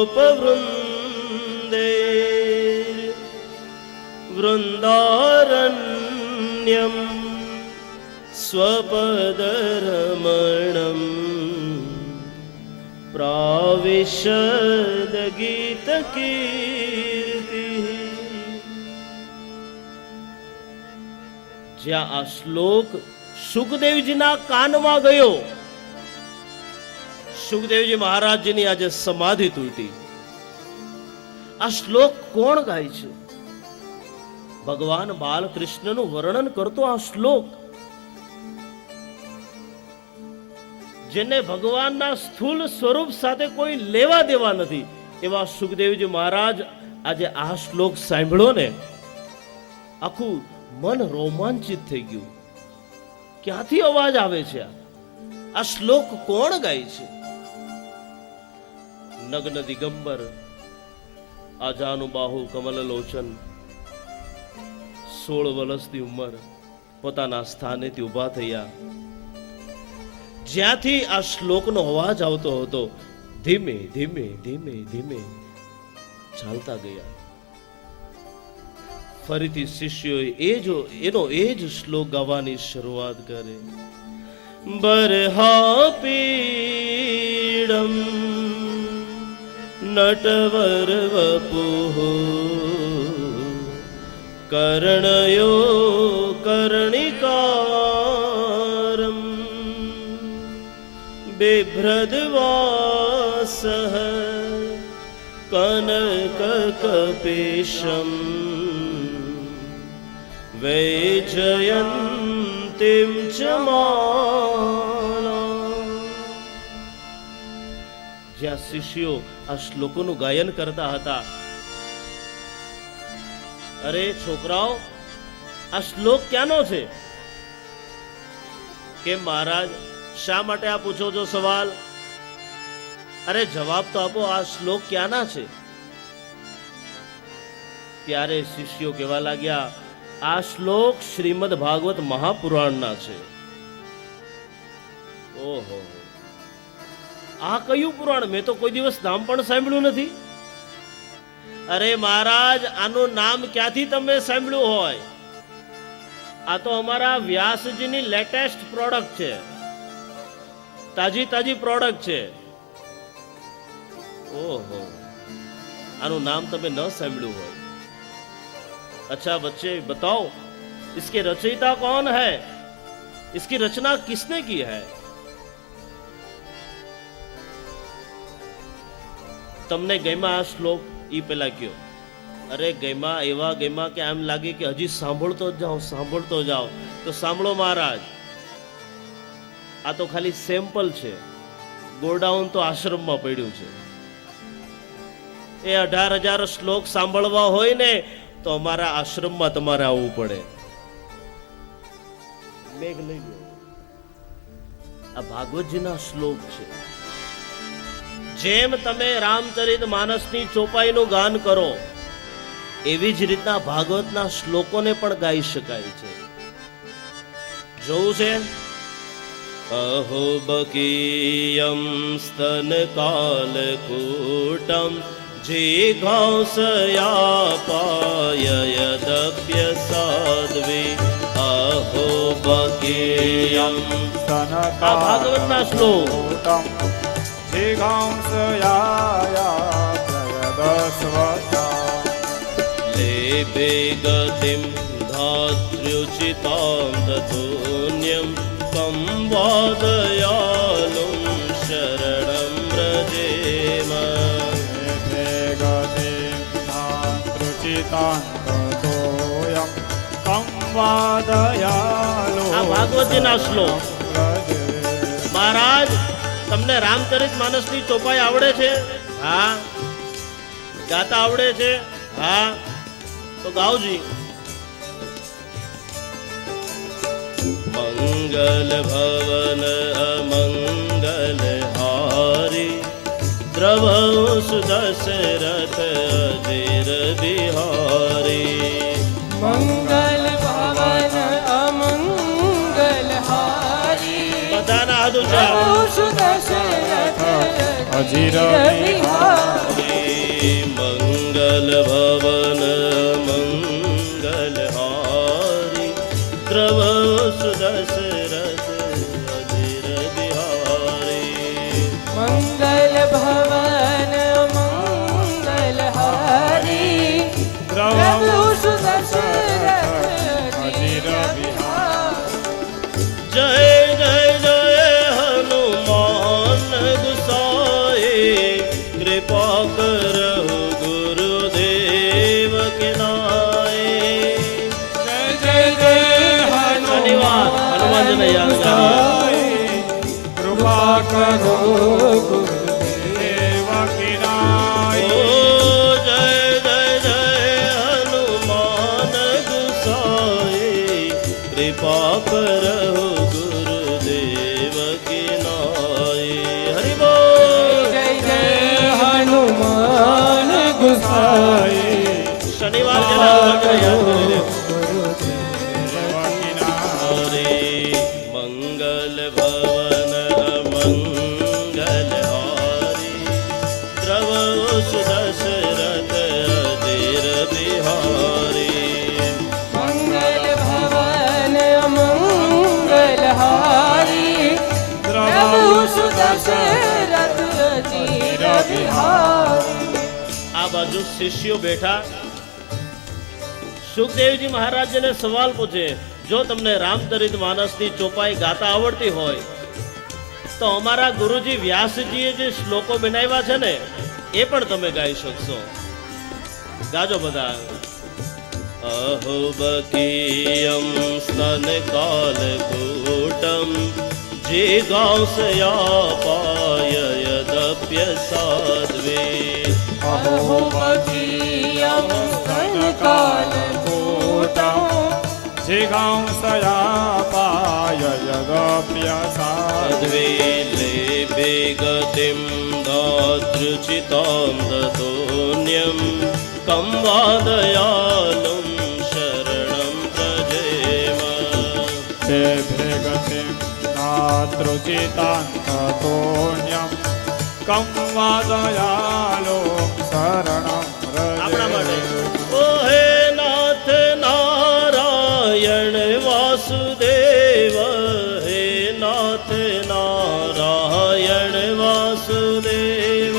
गोपवृन्दे वृन्दारण्यं स्वपदरमणं प्राविशद गीतकीर्तिः। જ્યાં આ શ્લોક સુખદેવજીના કાનમાં ગયો, સુખદેવજી મહારાજજીની આજે સમાધિ તૂટી. આ શ્લોક કોણ ગાય છે? ભગવાન બાલકૃષ્ણનું વર્ણન કરતો આ શ્લોક, જેને ભગવાનના સ્થૂળ સ્વરૂપ સાથે કોઈ લેવા દેવા નથી, એવા સુખદેવજી મહારાજ આજે આ શ્લોક સાંભળ્યો ને, આખું મન રોમાંચિત થઈ ગયું. ક્યાંથી અવાજ આવે છે? આ શ્લોક કોણ ગાય છે? નગ્ન દિગંબર આજાનુબાહુ કમલલોચન, 16 વર્ષની ઉંમર, પોતાના સ્થાનેથી ઊભા થયા. જ્યાંથી આ શ્લોકનો અવાજ આવતો હતો, ધીમે ધીમે ધીમે ધીમે ચાલતા ગયા. ફરીથી શિષ્યોએ એનો એ જ શ્લોક ગાવાની શરૂઆત કરે. બરહાપીડમ નટવર વપુઃ કર્ણયો કર્ણિકારમ બિભ્રદવાસઃ કનકકપીશમ વૈજયંતીમ ચ માલા. જ્યાં શિષ્યો આ શ્લોકોનું ગાયન કરતા હતા, અરે છોકરાઓ, આ શ્લોક ક્યાંનો છે? કે મહારાજ, શા માટે આ પૂછો છો સવાલ? અરે જવાબ તો આપો, આ શ્લોક ક્યાંના છે? ત્યારે શિષ્યો કહેવા લાગ્યા, આ શ્લોક શ્રીમદ ભાગવત મહાપુરાણના છે. ઓહો, આ કયું પુરાણ? મેં તો કોઈ દિવસ નામ પણ સાંભળ્યું નથી. અરે મહારાજ, આનું નામ ક્યાંથી તમે સાંભળ્યું હોય? આ તો અમારા વ્યાસજીની લેટેસ્ટ પ્રોડક્ટ છે, તાજી તાજી પ્રોડક્ટ છે. ઓહો, આનું નામ તમે ન સાંભળ્યું હોય? अच्छा बच्चे बताओ, इसके रचयिता कौन है? इसकी रचना किसने की है? તમને ગયમાં આ શ્લોક? ઈ પેલા કયો. અરે ગયમાં, એવા ગયમાં કે એમ લાગે કે હજી સાંભળતો જાઓ. તો સાંભળો મહારાજ, આ તો ખાલી સેમ્પલ છે. ગોડાઉન તો આશ્રમમાં પડ્યું છે. એ 18,000 શ્લોક સાંભળવા હોય ને તો અમારા આશ્રમમાં તમારે આવવું પડે. મેઘ લઈ લો, આ ભાગવતજીના શ્લોક છે. જેમ તમે રામચરિત માનસની ચોપાઈનું ગાન કરો, એવી જ રીતના ભાગવતના શ્લોકોને પણ ગાઈ શકાય છે. જોવું છે? અહો બકીયમ સ્તન કાલકૂટમ જીઘાંસયાપાયયદપ્ય સાધ્વી અહો બકીયમ સ્તન ભાગવતના શ્લોક. લેભે ગતિમ ધાત્ર્યુચિતાં તથોન્યમ તમ વાદયાલું શરણં વ્રજેમ. લેભે ગતિમ ધાત્ર્યુચિતાં તથોન્યમ તમ વાદયાલું. આ ભાગવતજીના શ્લોક. મહારાજ, તમને રામચરિત માનસની ચોપાઈ આવડે છે? હા. ગાતા આવડે છે? હા. તો ગાવજી. મંગલ ભવન અમંગલ હારી દ્રવસ દશરથ અજીર બિહારી. મંગલ ભવન અમંગલ હારી. બધાના હાથ ઊંચા. અજીર બિહારી. કૃપા કરો ગુરુદેવ કિનાય. ઓ જય જય જય હનુમાન ગુસાઈ, કૃપા કરો ગુરુદેવ કિનાય. હરિ બોલ. જય જય હનુમાન ગુસાઈ, શનિવાર જેના વગર યાદ કરી લે. કિનાય. મંગલ ભવન મંગલ હારી, દ્રવ સુદશરથ અધીર બિહારી. મંગલ ભવન મંગલ હારી, પ્રભુ સુદશરથ અધીર બિહારી. આ બાજુ શિષ્યો બેઠા. સુખદેવજી મહારાજને સવાલ પૂછે, જો તમને રામચરિત માનસની ચોપાઈ ગાતા આવડતી હોય તો અમારા ગુરુજી વ્યાસજીએ જે શ્લોકો બનાવ્યા છે ને એ પણ તમે ગાઈ શકશો. ગાજો બધા. અહો બકીયમ સ્તન કાલકૂટમ જીગાંસયા પાય યદપ્ય સાધ્વે. અહો બકીયમ સંકાલકૂટં જીગાંસયા પાય યદપ્યસાધ્વે. સાધ્વે લેભે ગતિમ દાતૃચિતામ દતોન્યમ કમ વાદયાલુમ શરણમ પ્રજેમ. તે ભેગતે નાતૃચિતાંતોન્યમ કં વાદયાલો શરણં આપણા માટે. રજે. ઓ હે નાથ નારાયણ વાસુદેવ, હે નાથ નારાયણ વાસુદેવ.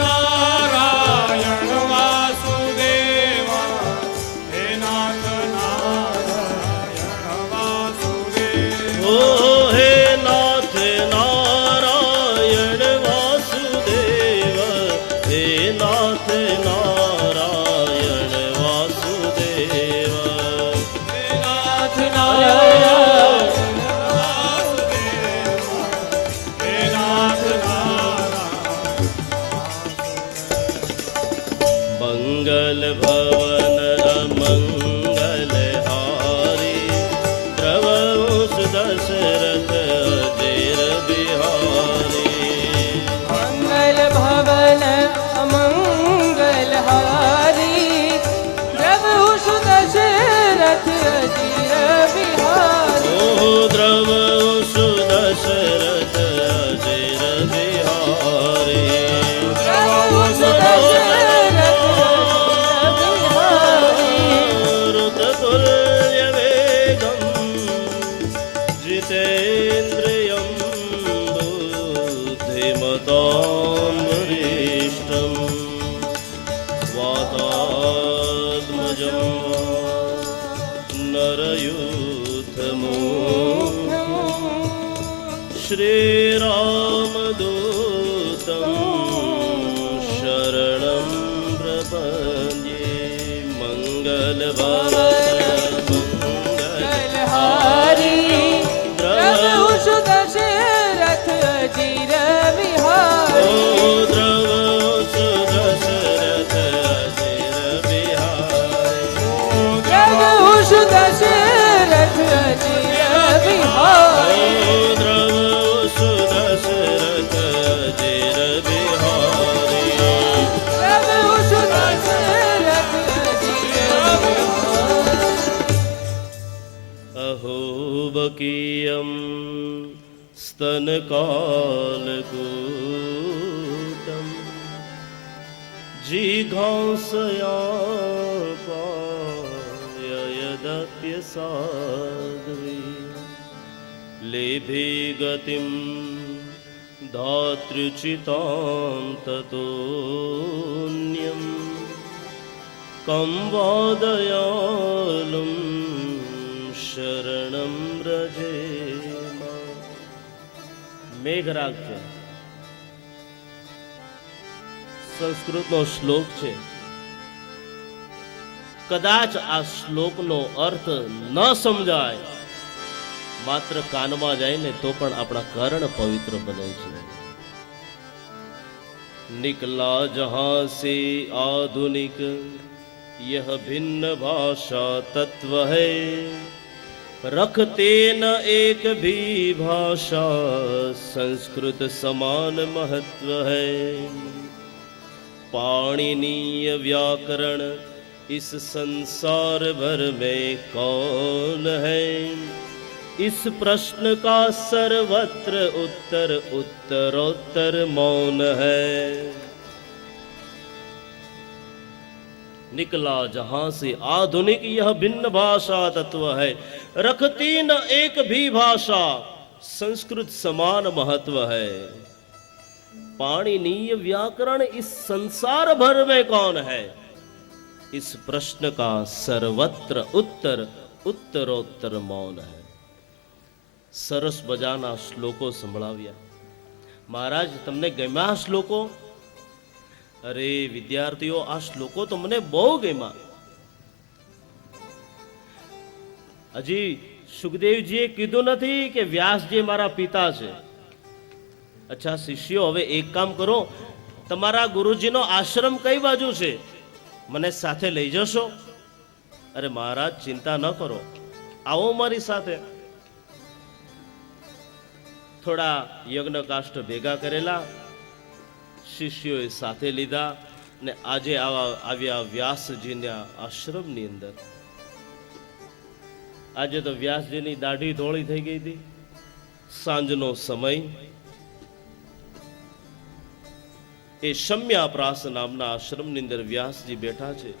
નારાયણ વાસુદેવ, હે નાથ નારાયણ વાસુદેવ. ઓ હે નાથ નારાયણ વાસુદેવ, હે નાથ નારાયણ વાસુદેવ. હે નાથ નારાયણ વાસુદેવ, હે નાથ નારાયણ. મંગલ ભવન મંગલ હારી, દ્રવ સુદશરથ અધીર બિહારી. મંગલ ભવન અમંગલ હારી, પ્રભુ સુદશરથ અધીર બિહારી. ઓ દ્રવ સુદશરથ અધીર બિહારી. પ્રભુ સુદશરથ અધીર બિહારી. ઋતતુલ્ય વેગમ જીતેન્દ્રિયમ બુદ્ધિમતામ વરિષ્ઠમ વાતાત્મજં નરયુથમુઃ શ્રીરામદૂતં શરણં પ્રપદ્યે. મંગલ ભવન મંગલ હારી, પ્રભુ દ્રવ સુદશરથ અધીર બિહારી. ઓ દ્રવ સુદશરથ અધીર બિહારી. પ્રભુ સુદશરથ અધીર બિહારી. ઓ દ્રવ સુદશરથ અધીર બિહારી. પ્રભુ સુદશરથ અધીર બિહારી. અહો બકીયમ સ્તનકાલકૂટમ જીઘાંસયા પાય યદપ્ય સાધ્વે. લેભે ગતિમ ધાતૃચિતામ તતોન્યમ કમ વાદયાલુમ શરણમ રજેમ. મેઘરાગ છે, સંસ્કૃતનો શ્લોક છે. કદાચ આ શ્લોકનો અર્થ ન સમજાય માત્ર કાનમાં જાય ને તો પણ આપણા કર્ણ પવિત્ર બને છે. निकला जहां से आधुनिक यह भिन्न भाषा तत्व है, रखते न एक भी भाषा संस्कृत समान महत्व है. पाणिनीय व्याकरण इस संसार भर में कौन है, इस प्रश्न का सर्वत्र उत्तर उत्तरोत्तर मौन है. निकला जहां से आधुनिक यह भिन्न भाषा तत्व है, रखती न एक भी भाषा संस्कृत समान महत्व है. पाणिनीय व्याकरण इस संसार भर में कौन है, इस प्रश्न का सर्वत्र उत्तर उत्तरोत्तर मौन है. સરસ મજાના શ્લોકો સંભળાવ્યા. મહારાજ તમને ગમ્યા આ શ્લોકો? અરે વિદ્યાર્થીઓ, આ શ્લોકો તો મને બહુ ગમ્યા. હજી સુખદેવજીએ કીધું નથી કે વ્યાસજી મારા પિતા છે. અચ્છા શિષ્યો, હવે એક કામ કરો, તમારા ગુરુજીનો આશ્રમ કઈ બાજુ છે, મને સાથે લઈ જશો? અરે મહારાજ ચિંતા ન કરો, આવો મારી સાથે. થોડા યજ્ઞ કાષ્ઠ ભેગા કરેલા, શિષ્યોએ સાથે લીધા ને આજે આવ્યા વ્યાસજીના આશ્રમની અંદર. આજે તો વ્યાસજીની દાઢી ધોળી થઈ ગઈ હતી. સાંજનો સમય. એ શમ્યાપ્રાસ નામના આશ્રમની અંદર વ્યાસજી બેઠા છે.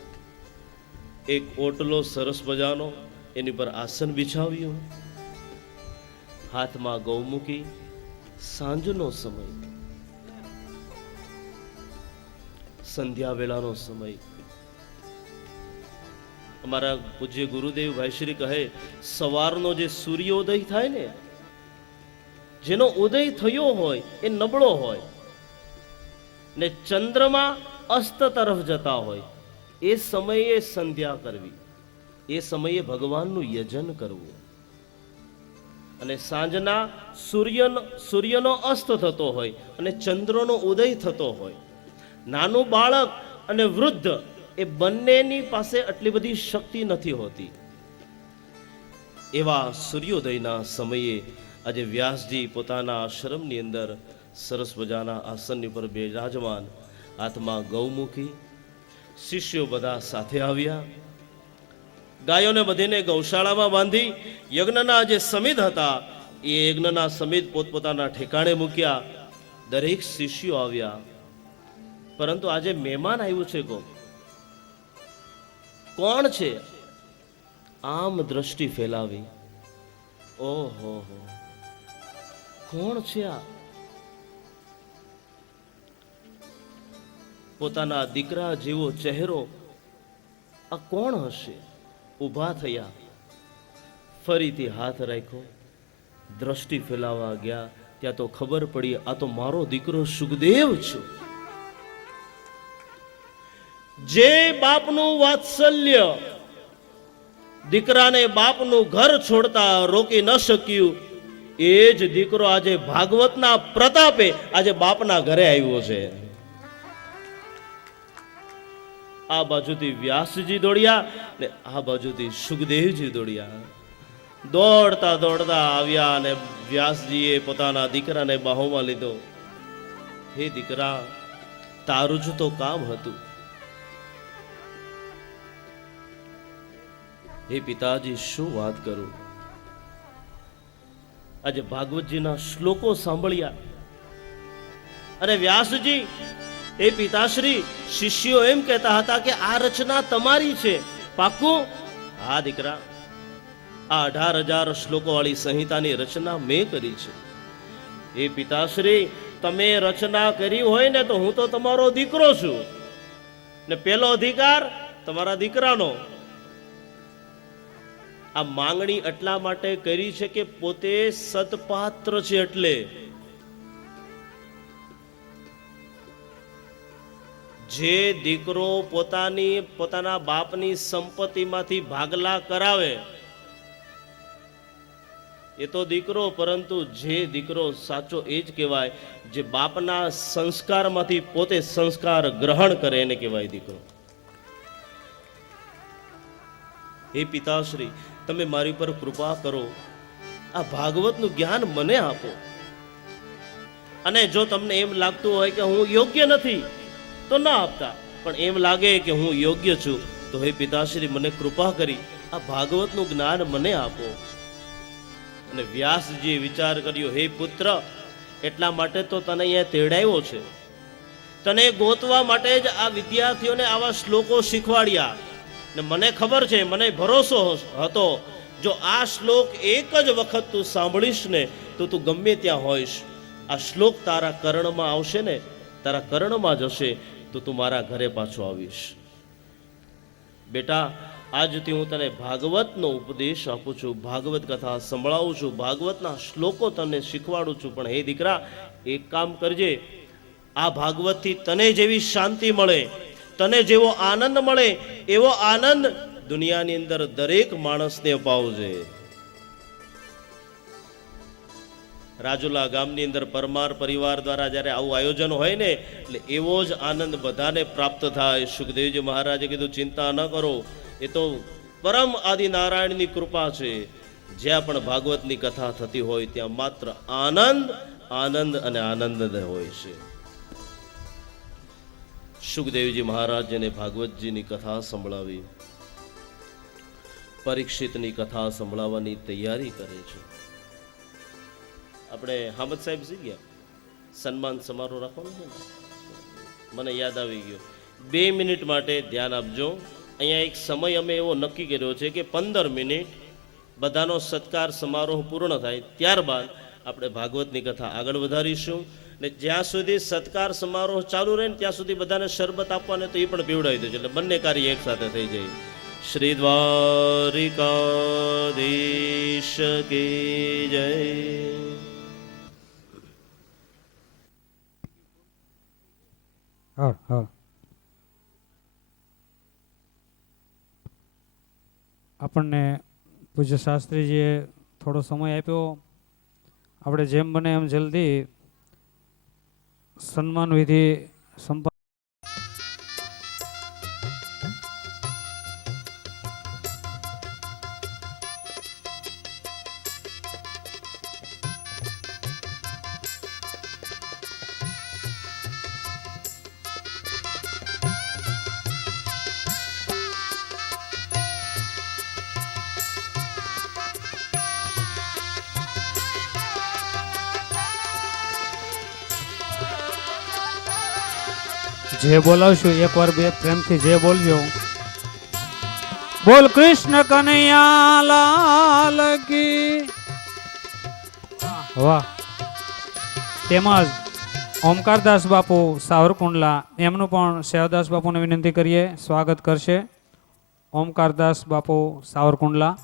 એક ઓટલો સરસ મજાનો, એની પર આસન બિછાવ્યું, હાથમાં ગૌમુખી. સાંજનો સમય, સંધ્યા વેળાનો સમય. અમારા પૂજ્ય ગુરુદેવ ભાઈશ્રી કહે, સવારનો જે સૂર્યોદય થાય ને, જેનો ઉદય થયો હોય એ નબળો હોય ને ચંદ્રમા અસ્ત તરફ જતા હોય, એ સમયે સંધ્યા કરવી, એ સમયે ભગવાનનું યજન કરવું. અને સાંજના સૂર્યનો અસ્ત થતો હોય અને ચંદ્રનો ઉદય થતો હોય. નાનું બાળક અને વૃદ્ધ એ બંનેની પાસે આટલી બધી શક્તિ નથી હોતી. એવા સૂર્યોદયના સમયે આજે વ્યાસજી પોતાના આશ્રમની અંદર સરસ મજાના આસનની પર બિરાજમાન, હાથમાં ગૌમુખી. શિષ્યો બધા સાથે આવ્યા. ગાયોને બધીને ગૌશાળામાં બાંધી યજ્ઞના જે સમિત હતા એ યજ્ઞના સમિત પોતપોતાના ઠેકાણે મૂક્યા. દરેક શિષ્યો આવ્યા. પરંતુ આજે મહેમાન આવ્યું છે. કોણ છે? આમ દ્રષ્ટિ ફેલાવી. ઓહો, કોણ છે આ? પોતાના દીકરા જેવો ચહેરો, આ કોણ હશે? ઊભા થયા, ફરીથી હાથ રાખ્યો, દ્રષ્ટિ ફેલાવા ગયા. ત્યાં તો ખબર પડી, આ તો મારો દીકરો સુખદેવ છે. જે બાપનું વાત્સલ્ય દીકરાને બાપનું ઘર છોડતા રોકી ન શક્યું, એ જ દીકરો આજે ભાગવતના પ્રતાપે આજે બાપના ઘરે આવ્યો છે. આ બાજુથી વ્યાસજી દોડ્યા ને આ બાજુથી સુખદેવજી દોડ્યા. દોડતા દોડતા આવ્યા અને વ્યાસજીએ પોતાના દીકરાને બાહોમાં લીધો. હે દીકરા, તારું જ તો કામ હતું. હે પિતાજી, શું વાત કરું? આજે ભાગવતજીના શ્લોકો સાંભળ્યા અને વ્યાસજી, એ પિતાશ્રી, શિષ્યો એમ કહેતા હતા કે આ રચના તમારી છે. પાક્કું? હા દીકરા, આ 18,000 શ્લોકો વાળી સંહિતાની રચના મેં કરી છે. એ પિતાશ્રી, તમે રચના કરી હોય ને તો હું તો તમારો દીકરો છું ને પેલો અધિકાર તમારા દીકરાનો. આ માંગણી એટલા માટે કરી છે કે પોતે સત્પાત્ર છે. એટલે જે દીકરો પોતાના બાપની સંપત્તિમાંથી ભાગલા કરાવે, એ તો દીકરો, પરંતુ જે દીકરો સાચો એ જ કહેવાય જે બાપના સંસ્કારમાંથી પોતે સંસ્કાર ગ્રહણ કરે એને કહેવાય દીકરો. હે પિતાશ્રી, તમે મારી પર કૃપા કરો, આ ભાગવતનું જ્ઞાન મને આપો. અને જો તમને એમ લાગતું હોય કે હું યોગ્ય નથી તો ના આપતા, પણ એમ લાગે કે હું યોગ્ય છું તો હે પિતાશ્રી મને કૃપા કરી આ ભાગવતનું જ્ઞાન મને આપો. અને વ્યાસજીએ વિચાર કર્યો, હે પુત્ર, એટલા માટે તો તને અહીંયા તેડાવ્યો છે. તને ગોતવા માટે જ આ વિદ્યાર્થીઓને આવા શ્લોકો શીખવાડ્યા. ને મને ખબર છે, મને ભરોસો હતો, જો આ શ્લોક એક જ વખત તું સાંભળીશ ને તો તું ગમે ત્યાં હોઈશ. આ શ્લોક તારા કર્ણમાં આવશે ને, તારા કર્ણમાં જશે તો તું મારા ઘરે પાછો આવીશ. બેટા, આજથી હું તને ભાગવતનો ઉપદેશ આપું છું, ભાગવત કથા સંભળાવું છું, ભાગવતના શ્લોકો તને શીખવાડું છું. પણ હે દીકરા, એક કામ કરજે, આ ભાગવતથી તને જેવી શાંતિ મળે, તને જેવો આનંદ મળે એવો આનંદ દુનિયાની અંદર દરેક માણસને અપાવજે. રાજુલા ગામની અંદર પરમાર પરિવાર દ્વારા જ્યારે આવું આયોજન હોય ને, એટલે એવો જ આનંદ બધાને પ્રાપ્ત થાય. સુખદેવજી મહારાજે કીધું, ચિંતા ન કરો, એ તો પરમ આદિનારાયણની કૃપા છે. જ્યાં પણ ભાગવતની કથા થતી હોય ત્યાં માત્ર આનંદ, આનંદ અને આનંદ જ હોય છે. સુખદેવજી મહારાજને ભાગવતજીની કથા સંભળાવી, પરીક્ષિતની કથા સંભળાવવાની તૈયારી કરે છે. આપણે હામદ સાહેબ સી ગયા, સન્માન સમારોહ રાખવાનો છે ને, મને યાદ આવી ગયો. 2 મિનિટ માટે ધ્યાન આપજો. અહીંયા એક સમય અમે એવો નક્કી કર્યો છે કે 15 મિનિટ બધાનો સત્કાર સમારોહ પૂર્ણ થાય ત્યારબાદ આપણે ભાગવતની કથા આગળ વધારીશું. ને જ્યાં સુધી સત્કાર સમારોહ ચાલુ રહે ને ત્યાં સુધી બધાને શરબત આપવાને તો એ પણ પીવડાવી દેજો, એટલે બંને કાર્ય એક સાથે થઈ જાય. શ્રી દ્વારિકાધીશ કી જય. હા હા, આપણને પૂજ્ય શાસ્ત્રીજીએ થોડો સમય આપ્યો. આપણે જેમ બને એમ જલ્દી સન્માન વિધિ સંપન્ન. જે બોલાવશું એકવાર બે પ્રેમથી જે બોલજો. બોલ કૃષ્ણ કનૈયા લાલ કી. વાહ. તેમજ ઓમકારદાસ બાપુ સાવરકુંડલા, એમનું પણ સેવદાસ બાપુને વિનંતી કરીએ, સ્વાગત કરશે. ઓમકારદાસ બાપુ સાવરકુંડલા.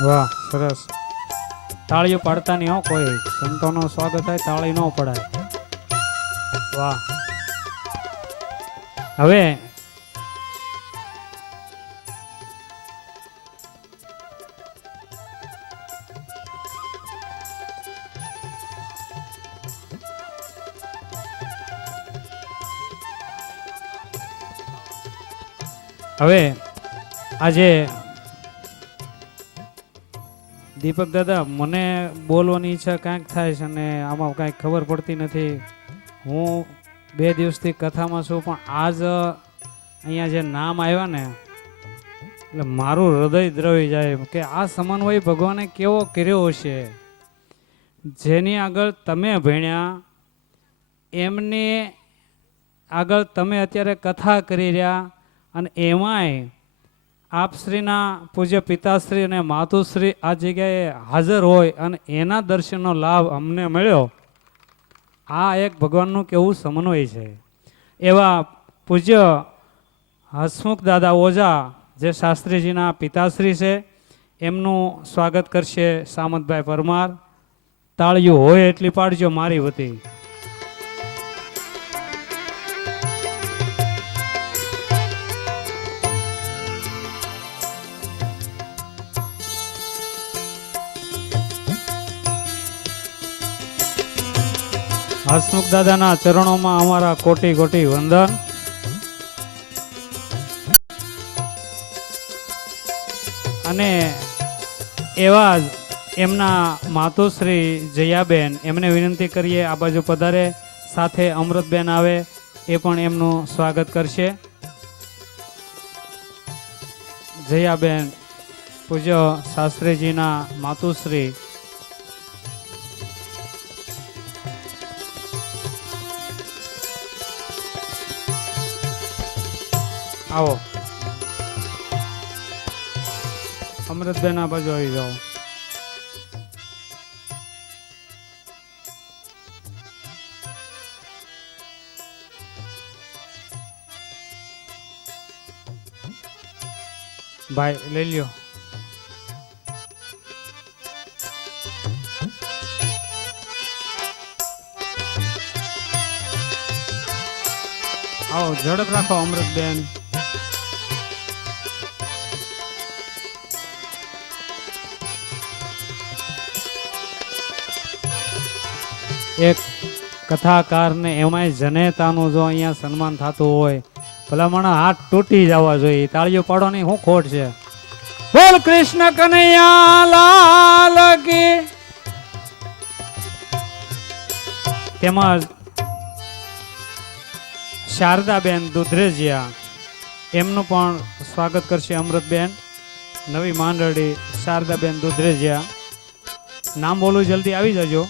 વાહ, સરસ. તાળીઓ પાડતા નહીં હો કોઈ, સંતોનો સ્વાગત થાય તાળી ન પડાય. વાહ. હવે આજે દીપક દાદા, મને બોલવાની ઈચ્છા કાંઈક થાય છે અને આમાં કાંઈક ખબર પડતી નથી. હું 2 દિવસથી કથામાં છું, પણ આજ અહીંયા જે નામ આવ્યા ને એટલે મારું હૃદય દ્રવી જાય કે આ સમન્વય ભગવાને કેવો કર્યો હશે. જેની આગળ તમે ભણ્યા એમને આગળ તમે અત્યારે કથા કરી રહ્યા અને એમાંય આપશ્રીના પૂજ્ય પિતાશ્રી અને માતુશ્રી આ જગ્યાએ હાજર હોય અને એના દર્શનનો લાભ અમને મળ્યો, આ એક ભગવાનનું કેવું સમન્વય છે. એવા પૂજ્ય હસમુખ દાદા ઓઝા જે શાસ્ત્રીજીના પિતાશ્રી છે, એમનું સ્વાગત કરશે સામતભાઈ પરમાર. તાળીઓ હોય એટલી પાડજો મારી વતી. હસમુખ દાદાના ચરણોમાં અમારા કોટી કોટી વંદન. અને એવા જ એમના માતુશ્રી જયાબેન, એમને વિનંતી કરીએ આ બાજુ પધારે. સાથે અમૃતબેન આવે, એ પણ એમનું સ્વાગત કરશે. જયાબેન પૂજ્ય શાસ્ત્રીજીના માતુશ્રી. આવો અમૃતબેન, આ બાજુ આવી જાઓ. ભાઈ લઈ લ્યો. આવો ઝડપ રાખો અમૃતબેન. એક કથાકારને એમાંય જનેતાનું જો અહીંયા સન્માન થતું હોય, ભલામણ હાથ તૂટી જવા જોઈએ. તાળીઓ પાડવાની શું ખોટ છે? બોલ કૃષ્ણ કનૈયા લાલ કી. તેમજ શારદાબેન દુધરેજિયા, એમનું પણ સ્વાગત કરશે અમૃતબેન. નવી માંડળી શારદાબેન દુધરેજિયા. નામ બોલું, જલ્દી આવી જજો.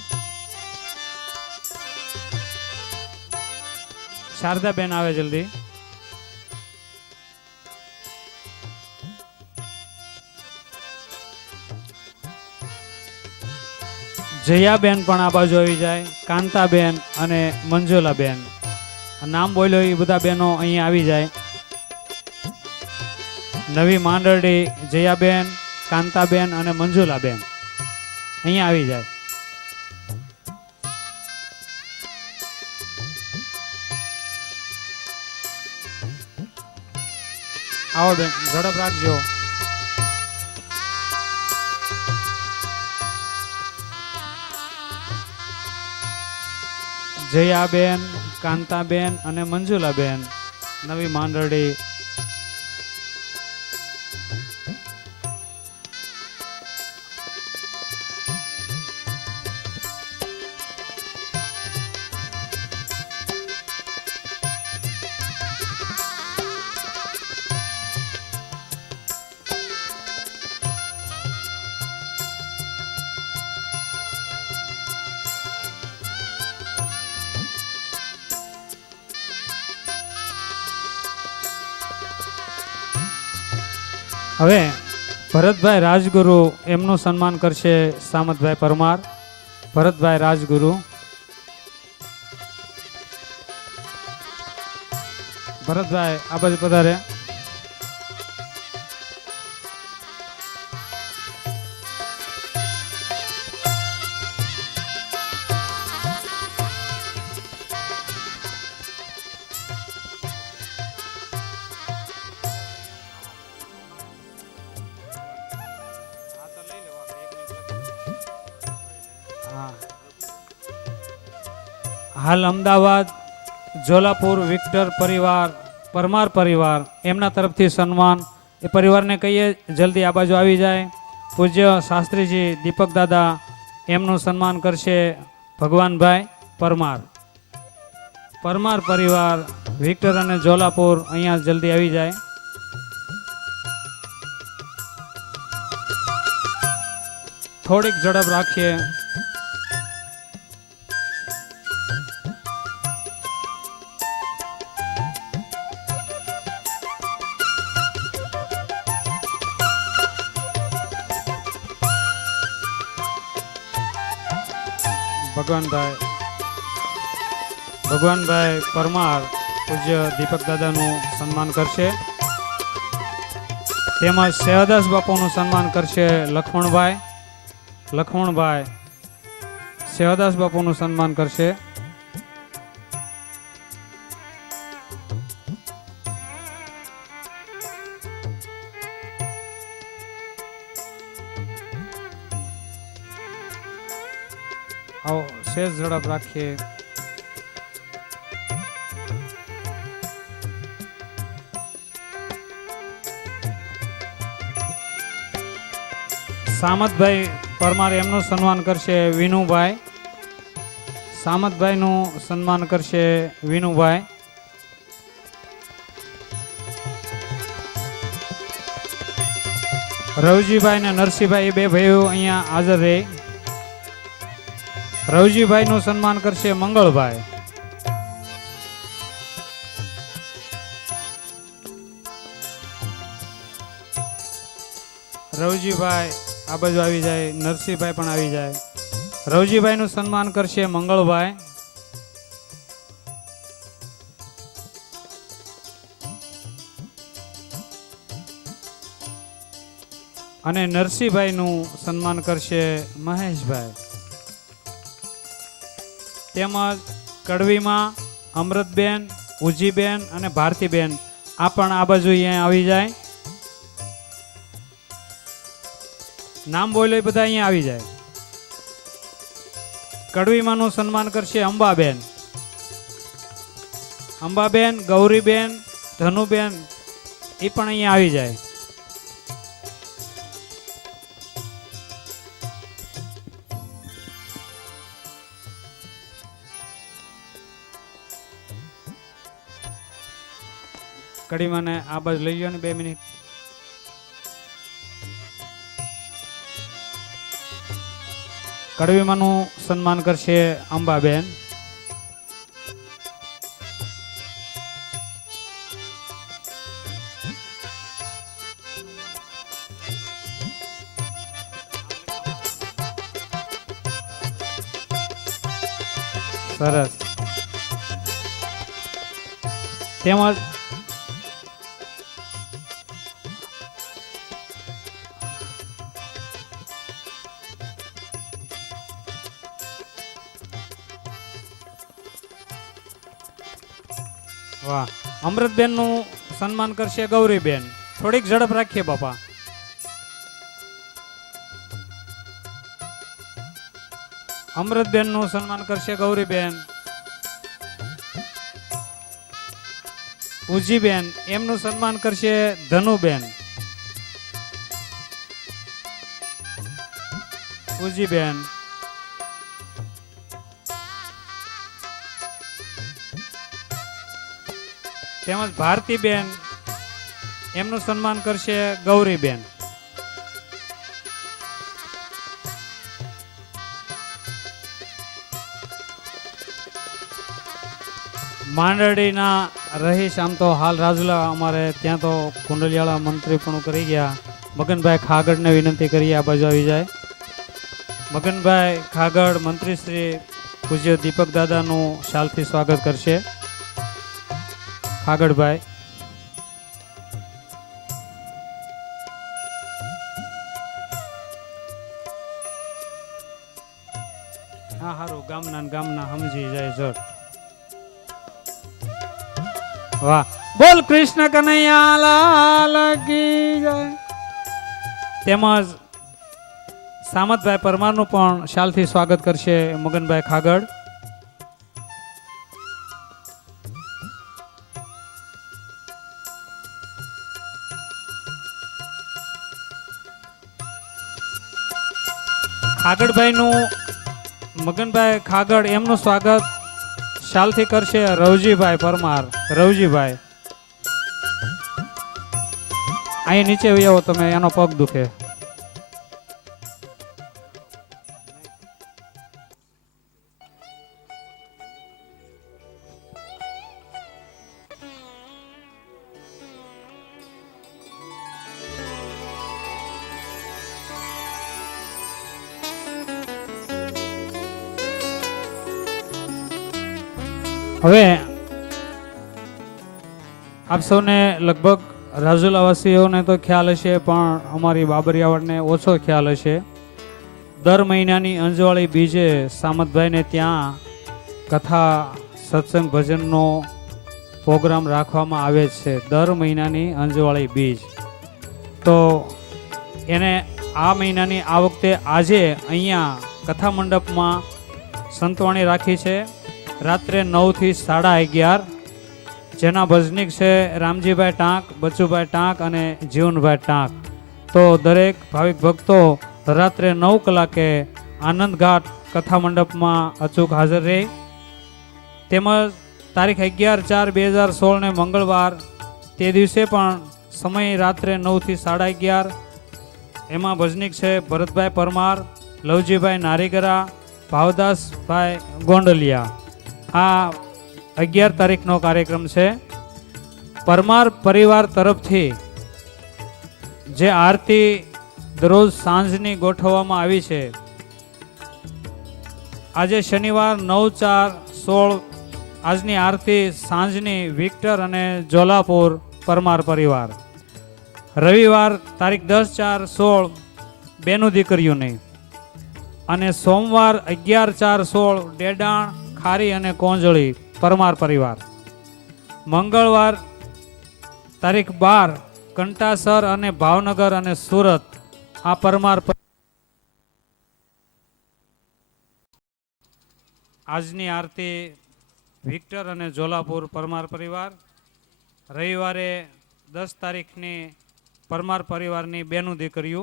શારદાબેન આવે જલ્દી. જયાબેન પણ આ બાજુ આવી જાય. કાંતાબેન અને મંજુલાબેન, નામ બોલ્યો એ બધા બહેનો અહીંયા આવી જાય. નવી માંડરડી જયાબેન, કાંતાબેન અને મંજુલાબેન અહીંયા આવી જાય. આવો બેન, ઝડપ રાખજો. જયાબેન, કાંતાબેન અને મંજુલાબેન, નવી માંડરડી. હવે ભરતભાઈ રાજગુરુ, એમનું સન્માન કરશે સામતભાઈ પરમાર. ભરતભાઈ રાજગુરુ. ભરતભાઈ આ બાજુ પધારે. હાલ અમદાવાદ જોલાપુર વિક્ટર પરિવાર, પરમાર પરિવાર, એમના તરફથી સન્માન. એ પરિવારને કહીએ જલ્દી આ બાજુ આવી જાય. પૂજ્ય શાસ્ત્રીજી દીપક દાદા, એમનું સન્માન કરશે ભગવાનભાઈ પરમાર. પરમાર પરિવાર વિક્ટર અને જોલાપુર અહીંયા જલ્દી આવી જાય. થોડીક ઝડપ રાખીએ. ભગવાનભાઈ પરમાર પૂજ્ય દીપક દાદાનું સન્માન કરશે. તેમજ સેવાદાસ બાપુનું સન્માન કરશે લખમણભાઈ સેવાદાસ બાપુનું સન્માન કરશે. આવો શેષ ઝડપ રાખીએ. સામતભાઈ પરમાર એમનું સન્માન કરશે વિનુભાઈ. સામતભાઈનું સન્માન કરશે વિનુભાઈ. રવજીભાઈ ને નરસિંહભાઈ એ બે ભાઈઓ અહીંયા હાજર રહે. રવજીભાઈનું સન્માન કરશે મંગળભાઈ. રવજીભાઈ આ બાજુ આવી જાય. નરસિંહભાઈ પણ આવી જાય. રવજીભાઈનું સન્માન કરશે મંગળભાઈ. અને નરસિંહભાઈનું સન્માન કરશે મહેશભાઈ. તેમજ કડવીમાં અમૃતબેન, ઉજીબેન અને ભારતીબેન આ પણ આ બાજુ અહીંયા આવી જાય. નામ બોલો એ બધા અહીંયા આવી જાય. કડવીમાંનું સન્માન કરશે અંબાબેન. અંબાબેન, ગૌરીબેન, ધનુબેન એ પણ અહીંયા આવી જાય. કડીમાંને આ બાજુ લઈ લો ને 2 મિનિટ. કડવીમાંનું સન્માન કરશે અંબાબેન. સરસ. તેમજ વાહ, અમૃતબેન નું સન્માન કરશે ગૌરીબેન. થોડીક ઝડપ રાખીએ બાપા. અમૃતબેન નું સન્માન કરશે ગૌરીબેન. ઉજીબેન એમનું સન્માન કરશે ધનુબેન. ઉજીબેન. તેમજ ભારતીબેન એમનું સન્માન કરશે ગૌરીબેન. માંડળીના રહીશ આમ તો હાલ રાજુલા અમારે ત્યાં તો કુંડલિયાળા મંત્રી પણ કરી ગયા. મગનભાઈ ખાગડને વિનંતી કરીએ આ બાજુ આવી જાય. મગનભાઈ ખાગડ મંત્રી શ્રી પૂજ્ય દીપક દાદાનું શાલથી સ્વાગત કરશે. ખાગડભાઈ. હા હારું, ગામના સમજી જાય જટ. વાહ, બોલ કૃષ્ણ કનૈયા લાલ કી જય. તેમજ સામતભાઈ પરમારનું પણ શાલથી સ્વાગત કરશે મગનભાઈ ખાગડ. ખાગડભાઈનું મગનભાઈ ખાગડ એમનું સ્વાગત શાલથી કરશે રવજીભાઈ પરમાર. રવજીભાઈ અહીં નીચે આવો તમે, એનો પગ દુખે. હવે આપ સૌને લગભગ રાજુલાવાસીઓને તો ખ્યાલ હશે, પણ અમારી બાબરિયાવાડને ઓછો ખ્યાલ હશે. દર મહિનાની અંજવાળી બીજે સામતભાઈને ત્યાં કથા સત્સંગ ભજનનો પ્રોગ્રામ રાખવામાં આવે છે. દર મહિનાની અંજવાળી બીજ. તો એને આ મહિનાની આ વખતે આજે અહીંયા કથા મંડપમાં સંતવાણી રાખી છે, રાત્રે 9 થી 11:30, જેના ભજનિક છે રામજીભાઈ ટાંક, બચુભાઈ ટાંક અને જીવનભાઈ ટાંક. તો દરેક ભાવિક ભક્તો રાત્રે 9 કલાકે આનંદઘાટ કથા મંડપમાં અચૂક હાજર રહે. તેમજ તારીખ 11/4/2016 ને મંગળવાર, તે દિવસે પણ સમય રાત્રે 9 થી 11:30. એમાં ભજનિક છે ભરતભાઈ પરમાર, લવજીભાઈ નારીગરા, ભાવદાસભાઈ ગોંડલિયા. આ 11 તારીખનો કાર્યક્રમ છે. પરમાર પરિવાર તરફથી જે આરતી દરરોજ સાંજની ગોઠવવામાં આવી છે, આજે શનિવાર 9/4/16 આજની આરતી સાંજની વિક્ટર અને જોલાપુર પરમાર પરિવાર. રવિવાર તારીખ 10/4/16 બેનું દીકરીઓની, અને સોમવાર 11/4/16 ડેડાણ, ખારી અને કોંજળી પરમાર પરિવાર. મંગળવાર તારીખ 12 કંટાસર અને ભાવનગર અને સુરત આ પરમાર. આજની આરતી વિક્ટર અને જોલાપુર પરમાર પરિવાર. રવિવારે 10 તારીખની પરમાર પરિવારની બેનું દીકરીઓ.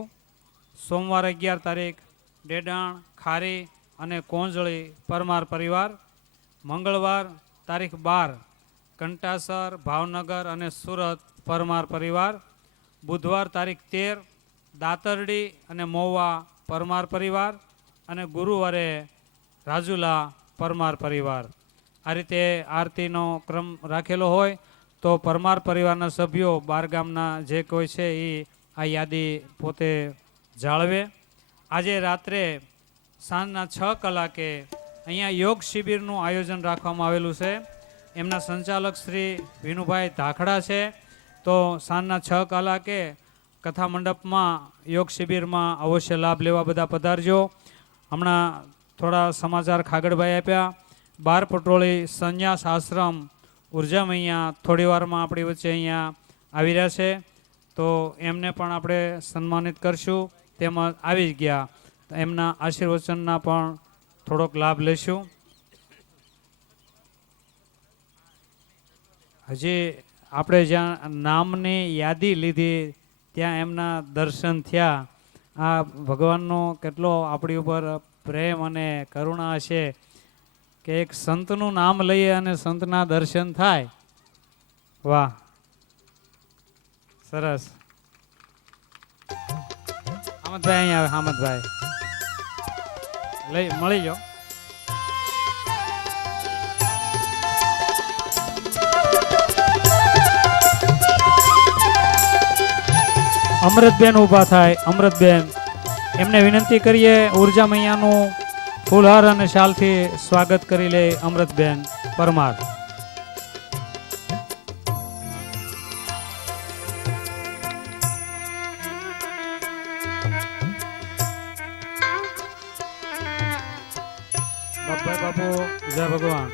સોમવાર 11 તારીખ ડેડાણ, ખારી અને કોંજળી પરમાર પરિવાર. મંગળવાર તારીખ 12 કંટાસર, ભાવનગર અને સુરત પરમાર પરિવાર. બુધવાર તારીખ 13 દાતરડી અને મોવા પરમાર પરિવાર. અને ગુરુવારે રાજુલા પરમાર પરિવાર. આ રીતે આરતીનો ક્રમ રાખેલો હોય. તો પરમાર પરિવારના સભ્યો 12 ગામના જે કોઈ છે એ આ યાદી પોતે જાળવે. આજે રાત્રે સાંજના 6 કલાકે અહીંયા યોગ શિબિરનું આયોજન રાખવામાં આવેલું છે. એમના સંચાલક શ્રી વિનુભાઈ ધાખડા છે. તો સાંજના 6 કલાકે કથા મંડપમાં યોગ શિબિરમાં અવશ્ય લાભ લેવા બધા પધારજો. હમણાં થોડા સમાચાર ખાગડભાઈ આપ્યા. 12 પટોળી સંન્યાસ આશ્રમ ઉર્જામૈયા થોડી વારમાં આપણી વચ્ચે અહીંયા આવી રહ્યા છે. તો એમને પણ આપણે સન્માનિત કરશું. તેમાં આવી જ ગયા, એમના આશીર્વચનના પણ થોડોક લાભ લેશું. હજી આપણે જ્યાં નામની યાદી લીધી ત્યાં એમના દર્શન થયા. આ ભગવાનનો કેટલો આપણી ઉપર પ્રેમ અને કરુણા હશે કે એક સંતનું નામ લઈએ અને સંતના દર્શન થાય. વાહ, સરસ. હામદભાઈ અહીંયા આવે. હામદભાઈ લઈ મળી જાઓ. અમૃતબેન ઊભા થાય. અમૃતબેન, એમને વિનંતી કરીએ ઉર્જા મૈયાનું ફૂલહાર અને શાલથી સ્વાગત કરી લે. અમૃતબેન પરમાર. બાપભાઈ બાપુ, જય ભગવાન.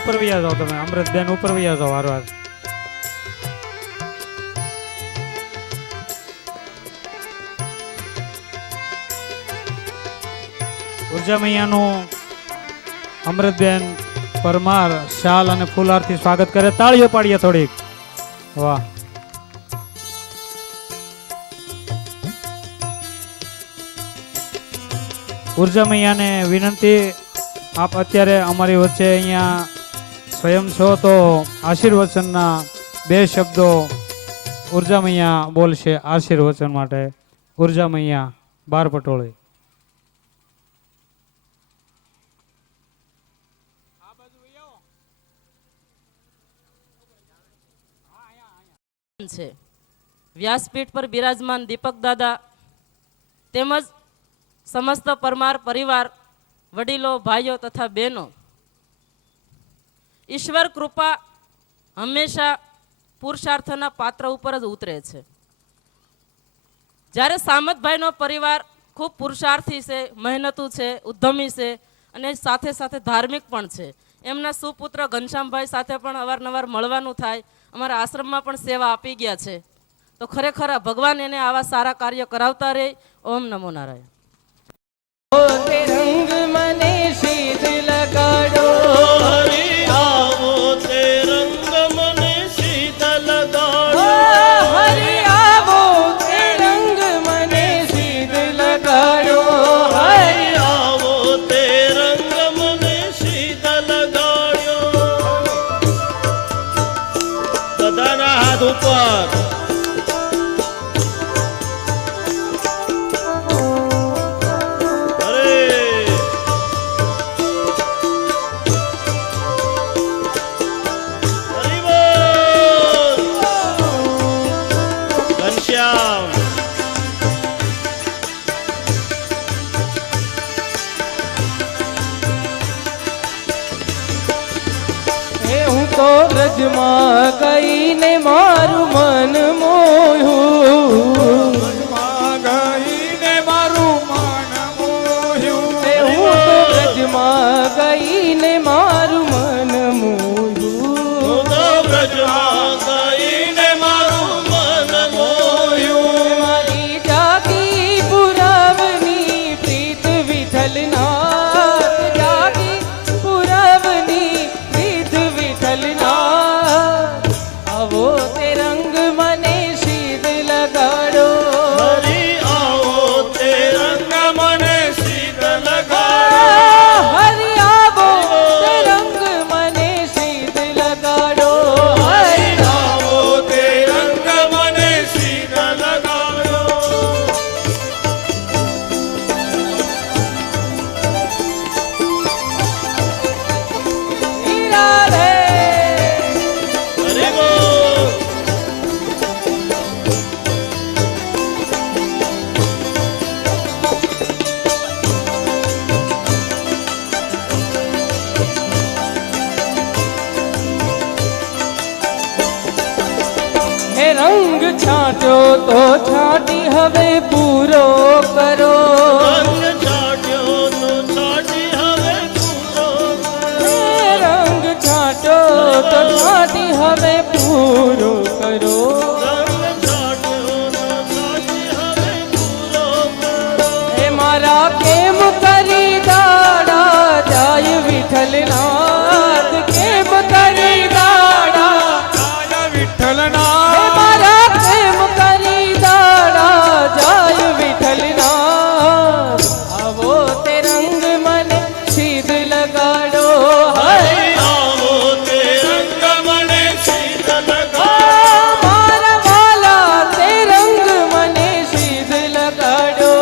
ઉપર વૈયા જાઓ તમે. અમૃતબેન ઉપર વૈયા જાઓ વારવાર. ઉર્જા મૈયાનું અમૃતબેન પરમાર શાલ અને ફૂલહારથી સ્વાગત કરે. તાળીઓ પાડીએ થોડીક. વાહ. ઉર્જા મૈયાને વિનંતી, આપ અત્યારે અમારી વચ્ચે અહીંયા સ્વયં છો તો આશીર્વચનના બે શબ્દો ઉર્જા મૈયા બોલશે આશીર્વચન માટે. ઉર્જા મૈયા બાર પટોળી. છે વ્યાસપીઠ પર બિરાજમાન દીપક દાદા તેમજ સમસ્ત પરમાર પરિવાર, વડીલો, ભાઈઓ તથા બહેનો, ઈશ્વર કૃપા હંમેશા પુરુષાર્થના પાત્ર ઉપર જ ઉતરે છે. જ્યારે સામતભાઈનો પરિવાર ખૂબ પુરુષાર્થી છે, મહેનતુ છે, ઉદ્યમી છે અને સાથે સાથે ધાર્મિક પણ છે. એમના સુપુત્ર ઘનશ્યામભાઈ સાથે પણ અવારનવાર મળવાનું થાય. અમારા આશ્રમમાં પણ સેવા આપી ગયા છે. તો ખરેખર આ ભગવાન એને આવા સારા કાર્ય કરાવતા રહે. ઓમ નમો નારાયણ. તે રંગ મને સીધ લગાડો, હરી આવો તે રંગ મને સીધા લગાડો. હરી આવો તે રંગ મને સીધ લગાડો, હરી આવો તે રંગ મને સીધા લગાડ્યો. બધાના હાથ ઉપર. વ્રજમાં ગઈને મારું મન મોહ્યું, ગઈને મારું મન મોહ્યું. હું તો વ્રજમાં ગઈને મારું મન મોહ્યું, વ્રજમાં ગઈને મારું મન મોહ્યું. મારી જાગી પુરાવની પ્રીત વિઠ્ઠલનાથ, જાગી પુરાવની પ્રીત વિઠ્ઠલનાથ. આવો તે રંગ મને સીધ લગાડો, હરી આવો તે રંગ મને સીધા લગાડો. હરી આવો તે રંગ મને સીધ લગાડો, હરી આવો તે રંગ મને સીધા લગાડો. હીરા રે. હરી બોલ. હે રંગ છાંટો તો છાંટી હવે પૂરો કરો, રંગ છાંટ્યો તો છાંટી હવે પૂરો કરો. હે રંગ છાંટો તો છાંટી હવે પૂરો કરો. રંગ છાંટ્યો તો છાંટી હવે પૂરો કરો. હે મારા કેમ કરી દાડા જાય વિઠ્ઠલનાથ, કેમ કરી દાડા જાય વિઠ્ઠલનાથ. હે મારા કેમ કરી દાડા જાય વિઠ્ઠલનાથ. આવો તે રંગ મને સીધ લગાડો, હરી આવો તે રંગ મને સીધા લગાડો. મારા વાલા તે રંગ મને સીધ લગાડો.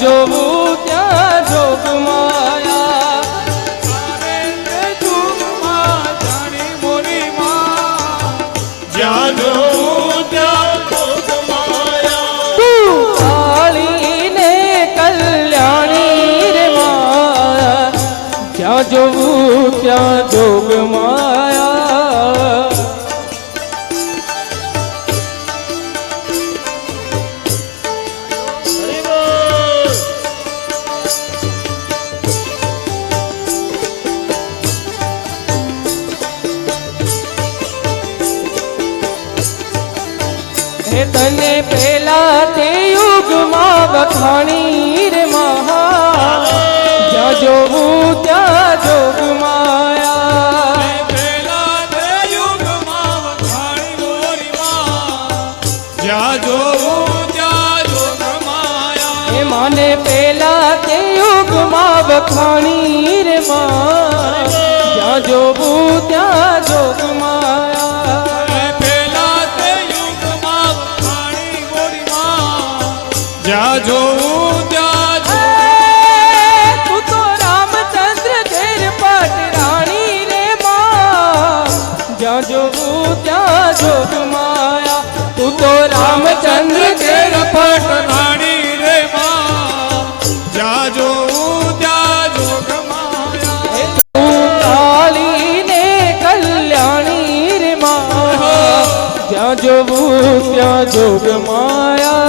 જ્યાં જોવું ત્યાં જોગ માયા જ્યાં જોઉં ત્યાં જોગ માયા. તું કાળી ને કલ્યાણી રે માં જ્યાં જોવું ત્યાં જોગ માયા હરિ બોલ. હે તને પેલા તે યુગમાં વખાણી રે મહા જ્યાં જોવું ત્યાં જોગ માયા હે માને પેલા તે યુગમાં વખાણી રે માં જ્યાં જોવું ત્યાં જોગ માયા તું તો રામચંદ્ર ઘેર પટરાણી રે માં જ્યાં જોવું ત્યાં જોગ માયા તું તો રામચંદ્ર ઘેર પટરાણી રે તું કાળી ને કલ્યાણી રે માં જ્યાં જોવું ત્યાં જોગ માયા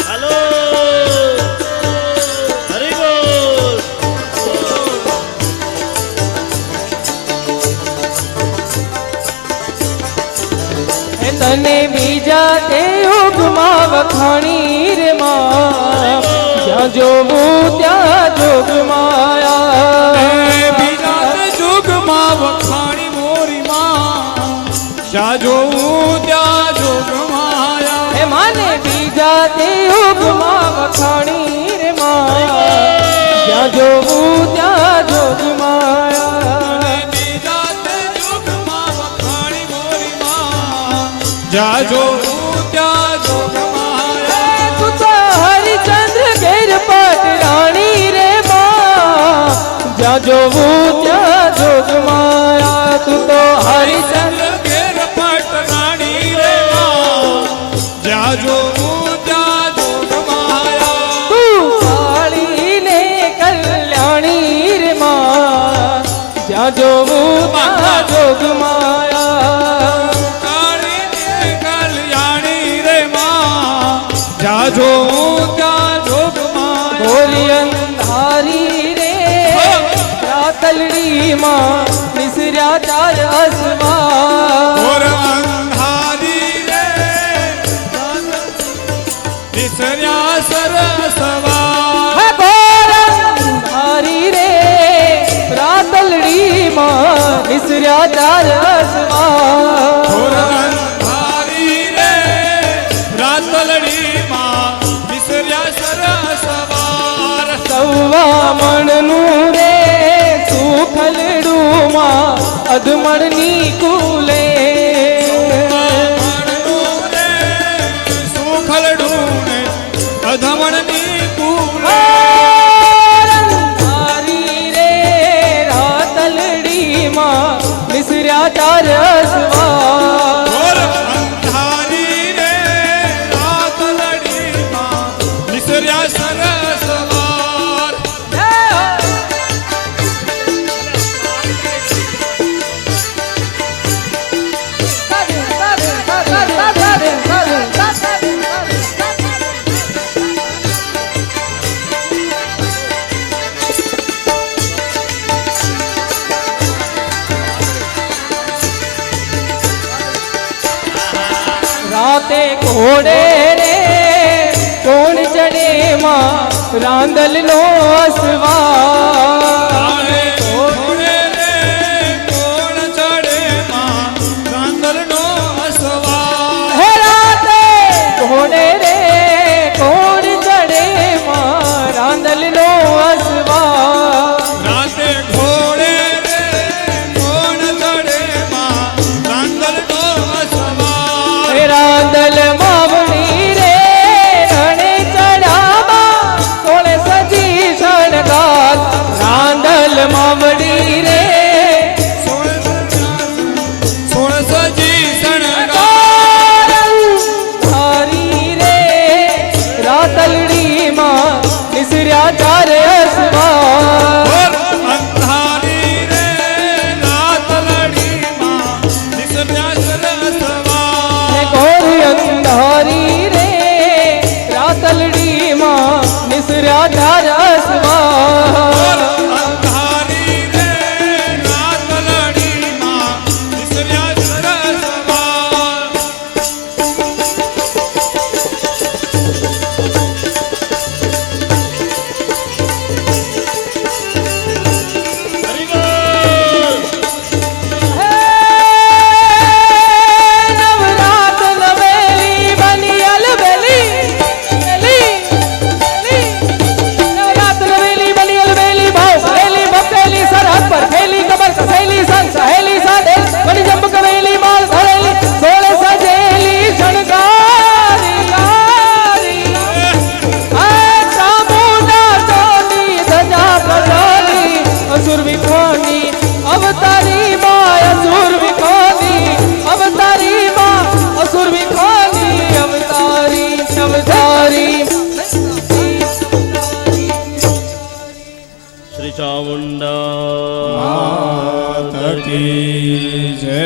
હાલો. હરિ બોલ. હે તને બીજા તે યુગમાં વખાણી રે માં જ્યાં જોવું ત્યાં જોગ માયા હે માને બીજા તે યુગમાં વખાણી રે માં જ્યાં જોવું ત્યાં જોગ માયા તું તો હરિચંદ્ર ઘેર પટરાણી રે માં જ્યાં જોવું ત્યાં જોગ માયા તું તો હરિચંદ્ર તું કાળી ને કલ્યાણી રે માં જ્યાં જોવું ત્યાં જોગ માયા ભોલી અંધારી રે રાતલડી માં નિસર્યા ચાર અસવા હે ઘોર અંધારી રે રાતલડી માં નિસર્યા ચાર અસવા સવા મણનું રે સુખલડું માં અધમણની કુલે અંધારી રે રાતલડી માં નિસર્યા ચાર અસવા રાતે ઘોડે રે કોણ ચડે માં રાંદલ નો અસવા નવરાત નવેલી બની અલબેલી નવરાત નવેલી બની અલબેલી ભાવ ભરેલી બફેલી સરહદ પર ફેલી કબર કસેલી સંગ સહેલી સાથે બની જંપ કવેલી માલ ધરેલી સોળે સજેલી શણગારી ચામુંડા ચોની ધજા પ્રજાની અસુર વિખોની અવતારી માં અસુર વિખોની અવતારી માં અસુર વિખોની અવતારી અવતારી શ્રી ચામુંડા માતા કી જય.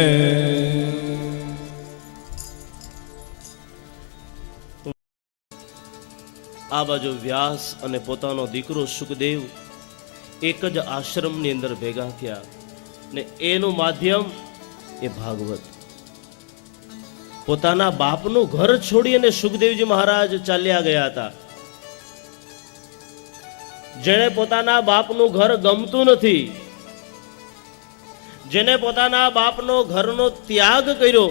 આ બાજુ વ્યાસ અને પોતાનો દીકરો સુખદેવ એક જ આશ્રમની અંદર ભેગા થયા ને એનું માધ્યમ એ ભાગવત. પોતાના બાપનું ઘર છોડીને સુખદેવજી મહારાજ ચાલ્યા ગયા હતા. જેણે પોતાના બાપનું ઘર ગમતું નથી, જેને પોતાના બાપનો ઘરનો ત્યાગ કર્યો,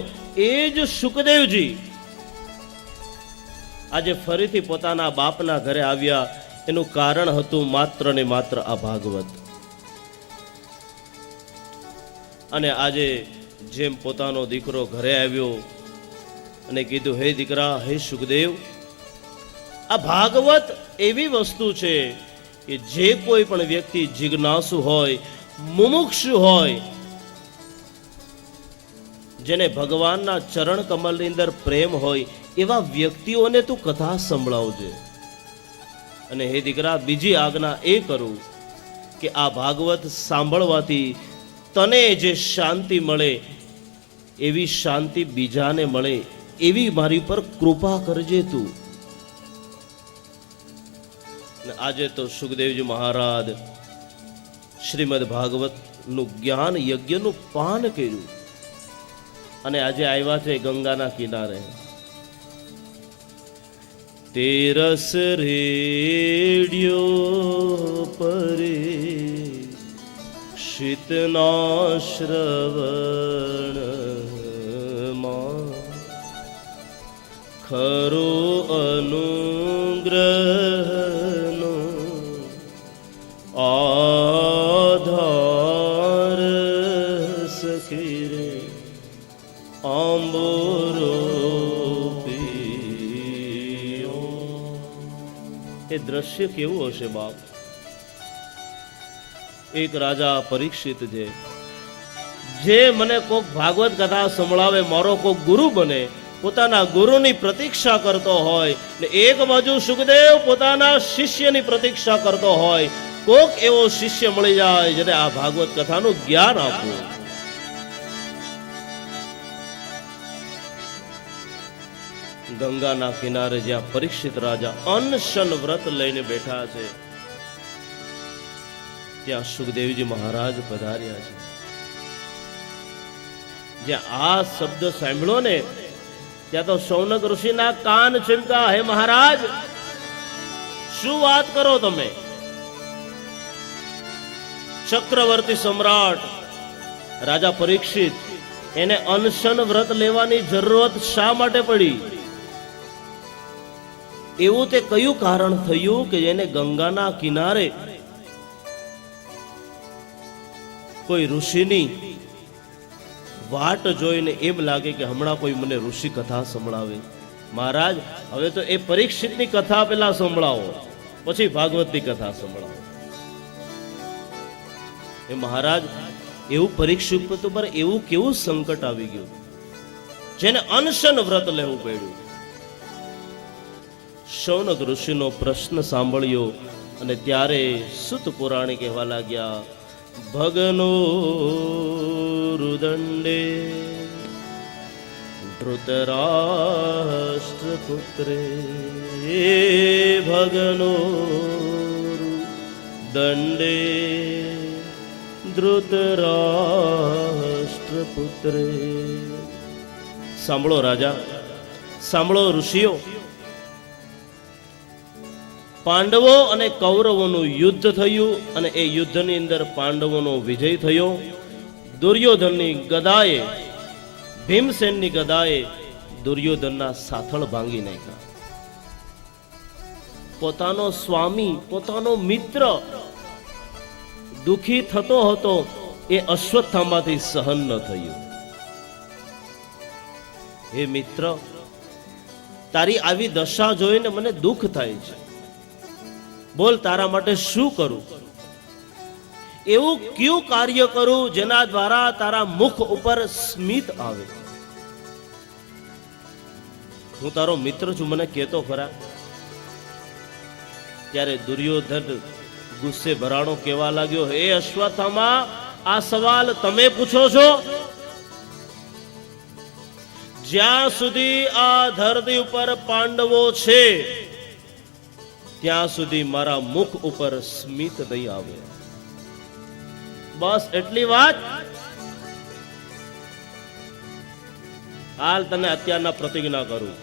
એ જ સુખદેવજી આજે ફરીથી પોતાના બાપના ઘરે આવ્યા. એનું કારણ હતું માત્ર ને માત્ર આ ભાગવત. અને આજે જેમ પોતાનો દીકરો ઘરે આવ્યો અને કીધું, હે દીકરા, હે સુખદેવ, આ ભાગવત એવી વસ્તુ છે કે જે કોઈ પણ વ્યક્તિ જિજ્ઞાસુ હોય, મુમુક્ષુ હોય, જેને ભગવાનના ચરણ કમલની અંદર પ્રેમ હોય, એવા વ્યક્તિઓને તું કથા સંભળાવજે. અને હે દીકરા, બીજી આજ્ઞા એ કરું કે આ ભાગવત સાંભળવાથી તને જે શાંતિ મળે એવી શાંતિ બીજાને મળે, એવી મારી પર કૃપા કરજે તું. અને આજે તો સુખદેવજી મહારાજ શ્રીમદ ભાગવત નું જ્ઞાન યજ્ઞનું પાન કર્યું અને આજે આવ્યા છે ગંગાના કિનારે. તેરસ રેડિયો પરે શીતના શ્રવણમાં ખરો અનુગ્રહનો આધાર સખી રે આંબોરો પીયો. એ દ્રશ્ય કેવું હશે બાપ? એક રાજા પરીક્ષિત છે, જે મને કોક ભાગવત કથા સંભળાવે, મારો કોક ગુરુ બને, પોતાના ગુરુની પ્રતીક્ષા કરતો હોય ને એક બાજુ સુખદેવ પોતાના શિષ્યની પ્રતીક્ષા કરતો હોય. કોક એવો શિષ્ય મળી જાય જેને આ ભાગવત કથાનું જ્ઞાન આપવું. ગંગાના કિનારે જ્યાં પરીક્ષિત રાજા અનશન વ્રત લઈને બેઠા છે, ત્યાં સુખદેવજી મહારાજ પધાર્યા છે. જ્યાં આ શબ્દ સાંભળ્યો ને, ત્યાં તો શૌનક ઋષિના કાન ચીમકા. હે મહારાજ, શું વાત કરો તમે? ચક્રવર્તી સમ્રાટ રાજા પરીક્ષિત, એને અનશન વ્રત લેવાની જરૂરત શા માટે પડી? એવું તે કયું કારણ થયું કે એને ગંગાના કિનારે કોઈ ઋષિની વાટ જોઈને એમ લાગે કે હમણાં કોઈ મને ઋષિ કથા સંભળાવે? મહારાજ, હવે તો એ પરીક્ષિતની કથા પેલા સંભળાવો, પછી ભાગવતની કથા સંભળાવો. એ મહારાજ, એવું પરીક્ષિત પર એવું કેવું સંકટ આવી ગયું જેને અનશન વ્રત લેવું પડ્યું? શૌનક ઋષિનો પ્રશ્ન સાંભળ્યો અને ત્યારે સુત પુરાણી કહેવા લાગ્યા, ભગનો રુદંડે ધૃતરાષ્ટ્ર પુત્રે, ભગનો દંડે ધૃતરાષ્ટ્ર પુત્રે. સાંભળો રાજા, સાંભળો ઋષિઓ, પાંડવો અને કૌરવોનું યુદ્ધ થયું અને એ યુદ્ધની અંદર પાંડવોનો વિજય થયો. દુર્યોધનની ગદાએ, ભીમસેનની ગદાએ દુર્યોધનના સાથળ ભાંગી નાખ્યા. પોતાનો સ્વામી, પોતાનો મિત્ર દુખી થતો હતો એ અશ્વત્થામાથી સહન ન થયું. હે મિત્ર, તારી આવી દશા જોઈને મને દુઃખ થાય છે. બોલ, તારા માટે શું કરું? એવું કયું કાર્ય કરું જેના દ્વારા તારા મુખ ઉપર સ્મિત આવે? હું તારો મિત્ર છું, મને કહેતો ખરા. ત્યારે દુર્યોધન ગુસ્સે ભરાણો કહેવા લાગ્યો, હે અશ્વત્થામા, આ સવાલ તમે પૂછો છો? જ્યાં સુધી આ ધરતી ઉપર પાંડવો છે ત્યાં સુધી મારા મુખ ઉપર સ્મિત નહીં આવે. બસ એટલી વાત. હાલ તને અત્યારના પ્રતિજ્ઞા કરું,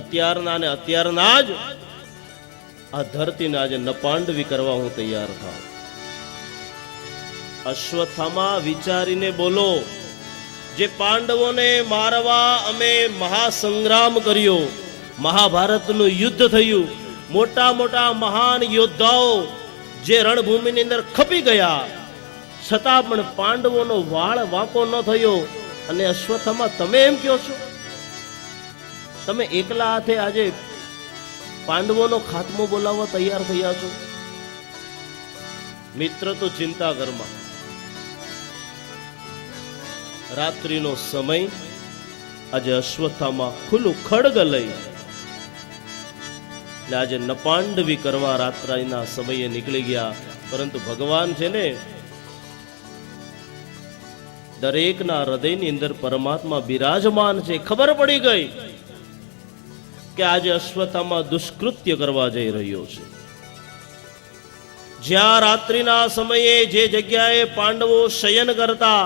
અત્યારના ને અત્યારના જ આ ધરતીને આજે નપાંડવી કરવા હું તૈયાર થાઉં. અશ્વત્થામા, વિચારીને બોલો. જે પાંડવોને મારવા અમે મહાસંગ્રામ કર્યો, મહાભારતનું યુદ્ધ થયું, મોટા મોટા મહાન યોદ્ધાઓ જે રણભૂમિની અંદર ખપી ગયા, છતાં પણ પાંડવોનો વાળ વાંકો ન થયો. અને અશ્વત્થામા, તમે એમ કહો છો તમે એકલા હાથે આજે પાંડવોનો ખાત્મો બોલાવવા તૈયાર થયા છો? મિત્ર, તો ચિંતા કરમાં. રાત્રિનો સમય, આજે અશ્વત્થામા ખુલ્લું ખડગ લઈ એટલે આજે નપાંડવી કરવા રાત્રિના સમયે નીકળી ગયા. પરંતુ ભગવાન છે ને, દરેકના હૃદયની અંદર પરમાત્મા બિરાજમાન છે. ખબર પડી ગઈ કે આજે અશ્વત્થામા દુષ્કૃત્ય કરવા જઈ રહ્યો છે. જ્યાં રાત્રિના સમયે જે જગ્યાએ પાંડવો શયન કરતા,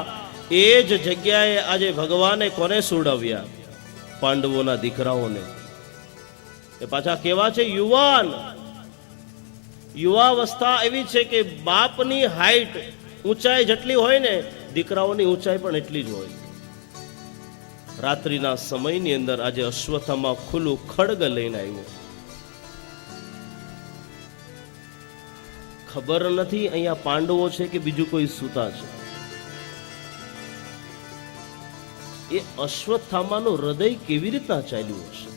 એ જ જગ્યાએ આજે ભગવાને કોને સુડાવ્યા? પાંડવોના દીકરાઓને. એ પાછા કેવા છે? યુવાન. યુવાવસ્થા એવી છે કે બાપની હાઈટ, ઊંચાઈ જેટલી હોય ને, દીકરાઓની ઊંચાઈ પણ એટલી જ હોય. રાત્રિના સમયની અંદર આજે અશ્વત્થામા ખુલ્લું ખડગ લઈને આવ્યો. ખબર નથી અહીંયા પાંડવો છે કે બીજું કોઈ સૂતા છે. એ અશ્વત્થામાનું હૃદય કેવી રીતના ચાલ્યું હશે?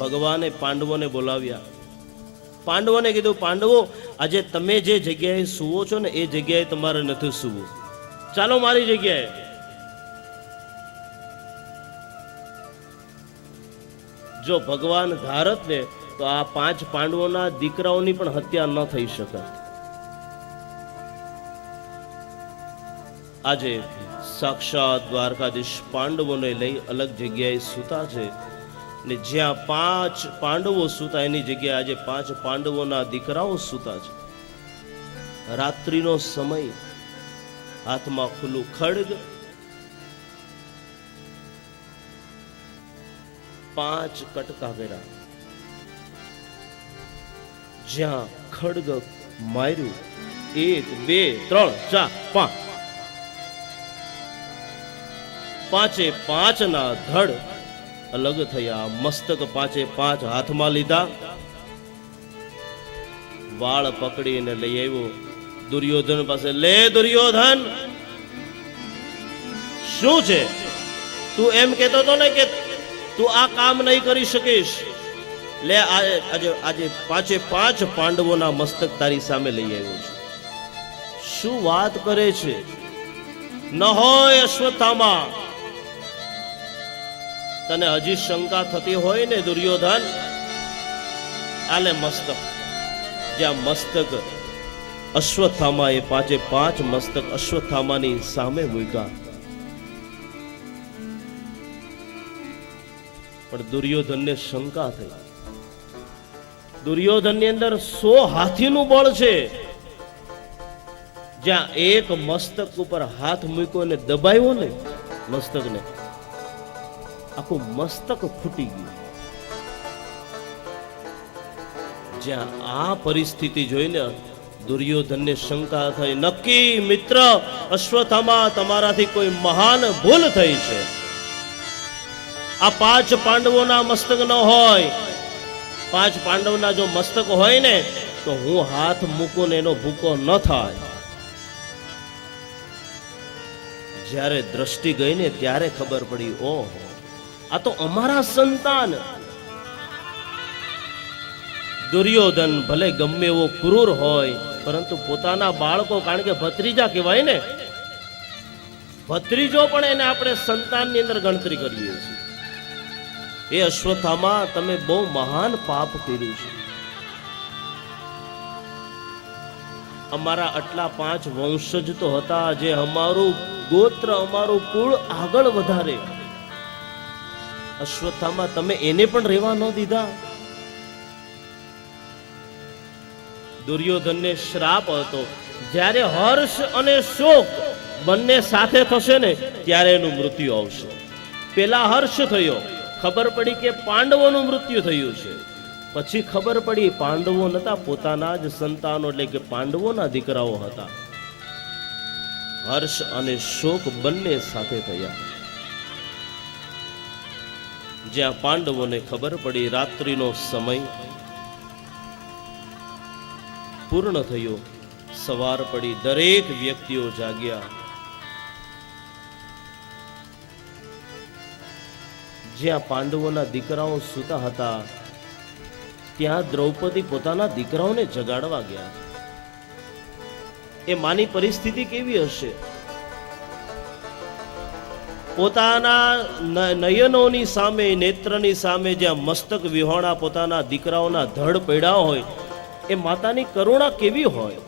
ભગવાને પાંડવોને બોલાવ્યા. પાંડવોને કીધું, પાંડવો, આજે તમે જે જગ્યાએ સૂવો છો ને, એ જગ્યાએ તમારે નથી સૂવું. ચાલો મારી જગ્યાએ. જો ભગવાન ધારત ને તો આ 5 પાંડવોના દીકરાઓની પણ હત્યા ન થઈ શકત. આજે સાક્ષાત દ્વારકાધીશ પાંડવોને લઈ અલગ જગ્યાએ સૂતા છે, ને જ્યાં 5 પાંડવો સૂતા એની જગ્યાએ આજે 5 પાંડવોના દીકરાઓ સૂતા છે. રાત્રિનો સમય, હાથમાં ખુલ્લું ખડગ, 5 કટકા કર્યા. જ્યાં ખડગ માર્યું, 1 2 3 4 5, 5 ના ધડ અલગ થયા. મસ્તક 5 હાથમાં લીધા. વાળ પકડીને લઈ આવ્યો દુર્યોધન પાસે. લે દુર્યોધન, શું છે? તું એમ કહેતો હતો ને કે તું આ કામ નહીં કરી શકીશ. લે, આજે 5 પાંડવોના મસ્તક તારી સામે લઈ આવ્યો છું. શું વાત કરે છે? ન હોય અશ્વત્થામા, તને હજી શંકા થતી હોય ને દુર્યોધન, આલે મસ્તક. જ્યાં મસ્તક અશ્વત્થામા, એ 5 મસ્તક અશ્વત્થામાની સામે મૂક્યા. પણ દુર્યોધનને શંકા થઈ. દુર્યોધનની અંદર 100 હાથીનું બળ છે. જ્યાં એક મસ્તક ઉપર હાથ મૂક્યો અને દબાવ્યો ને મસ્તકને, આખું મસ્તક ફૂટી ગયું. જ્યાં આ પરિસ્થિતિ જોઈને દુર્યોધનને શંકા થઈ, નક્કી મિત્ર અશ્વત્થામા તમારાથી કોઈ મહાન ભૂલ થઈ છે. આ 5 પાંડવોના મસ્તક ન હોય, 5 પાંડવના જો મસ્તક હોય ને તો હું હાથ મૂકું ને એનો ભૂકો ન થાય. જ્યારે દ્રષ્ટિ ગઈ ને ત્યારે ખબર પડી, ઓહો આ તો અમારા સંતાન. દુર્યોધન ભલે ગમે એવો ક્રૂર હોય, પરંતુ પોતાના બાળકો, કારણ કે ભત્રીજા કહેવાય ને, ભત્રીજો પણ એને આપણે સંતાનની અંદર ગણતરી કરીએ છીએ. એ અશ્વત્થામા તમે બહુ મહાન પાપ કર્યું છે. અમારા આટલા 5 વંશજ તો હતા, જે અમારું ગોત્ર, અમારું કુળ આગળ વધારે. અશ્વત્થામા તમે એને પણ રહેવા ન દીધા. દુર્યોધનને શ્રાપ હતો, જ્યારે હર્ષ અને શોક બંને સાથે થશે ને ત્યારે એનું મૃત્યુ આવશે. પેલા હર્ષ થયો, ખબર પડી કે પાંડવોનું મૃત્યુ થયું છે. પછી ખબર પડી પાંડવો નતા, પોતાના જ સંતાનો એટલે કે પાંડવોના દીકરાઓ હતા. હર્ષ અને શોક બંને સાથે થયા. જ્યાં પાંડવોને ખબર પડી રાત્રિનો સમય પૂર્ણ થયો, સવાર પડી, દરેક વ્યક્તિઓ જાગ્યા. જ્યાં પાંડવોના દીકરાઓ સૂતા હતા ત્યાં દ્રૌપદી પોતાના દીકરાઓને જગાડવા ગયા. એ માની પરિસ્થિતિ કેવી હશે? પોતાના નયનોની સામે, નેત્રની સામે જ્યાં મસ્તક વિહોણા પોતાના દીકરાઓના ધડ પડ્યા હોય, એ માતાની કરુણા કેવી હોય?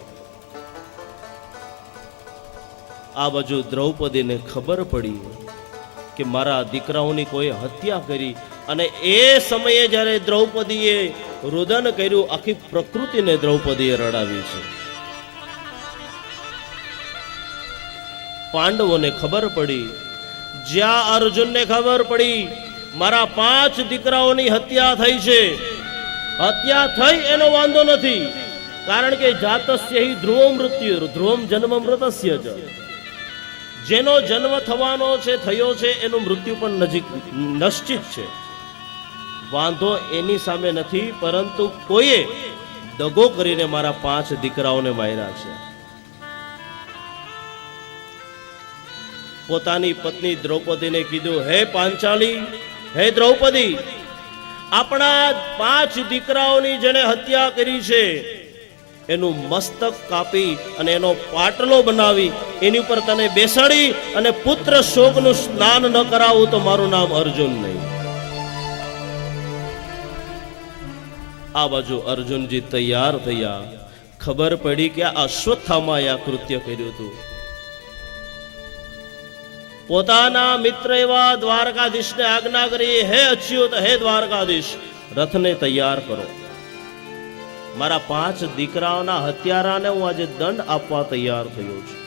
આ બાજુ દ્રૌપદીને ખબર પડી કે મારા દીકરાઓની કોઈ હત્યા કરી, અને એ સમયે જ્યારે દ્રૌપદીએ રુદન કર્યું, આખી પ્રકૃતિને દ્રૌપદીએ રડાવી છે. પાંડવોને ખબર પડી, જ્યાં અર્જુનને ખબર પડી મારા 5 દીકરાઓની હત્યા થઈ છે. હત્યા થઈ એનો વાંધો નથી, કારણ કે જાતસ્ય હિ ધ્રુવ મૃત્યુ ધ્રુવમ જન્મ મૃતસ્ય જ. જેનો જન્મ થવાનો છે, થયો છે, એનું મૃત્યુ પણ નજીક નિશ્ચિત છે. વાંધો એની સામે નથી, પરંતુ કોઈએ દગો કરીને મારા 5 દીકરાઓને માર્યા છે. પોતાની પત્ની દ્રૌપદીને કીધું, હે પાંચાલી, હે દ્રૌપદી, આપણા 5 દીકરાઓની જેણે હત્યા કરી છે એનું મસ્તક કાપી અને એનો પાટલો બનાવી એની ઉપર તને બેસાડી અને પુત્ર શોકનું સ્નાન ન કરાવું તો મારું નામ અર્જુન નહીં. આ બાજુ અર્જુનજી તૈયાર થયા. ખબર પડી કે આ અશ્વત્થામાએ આ કૃત્ય કર્યું હતું. પોતાના મિત્ર એવા દ્વારકાધીશને આજ્ઞા કરી, હે અચ્યુત, હે દ્વારકાધીશ, રથને તૈયાર કરો. મારા 5 દીકરાઓના હત્યારાને હું આજે દંડ આપવા તૈયાર થયો છું.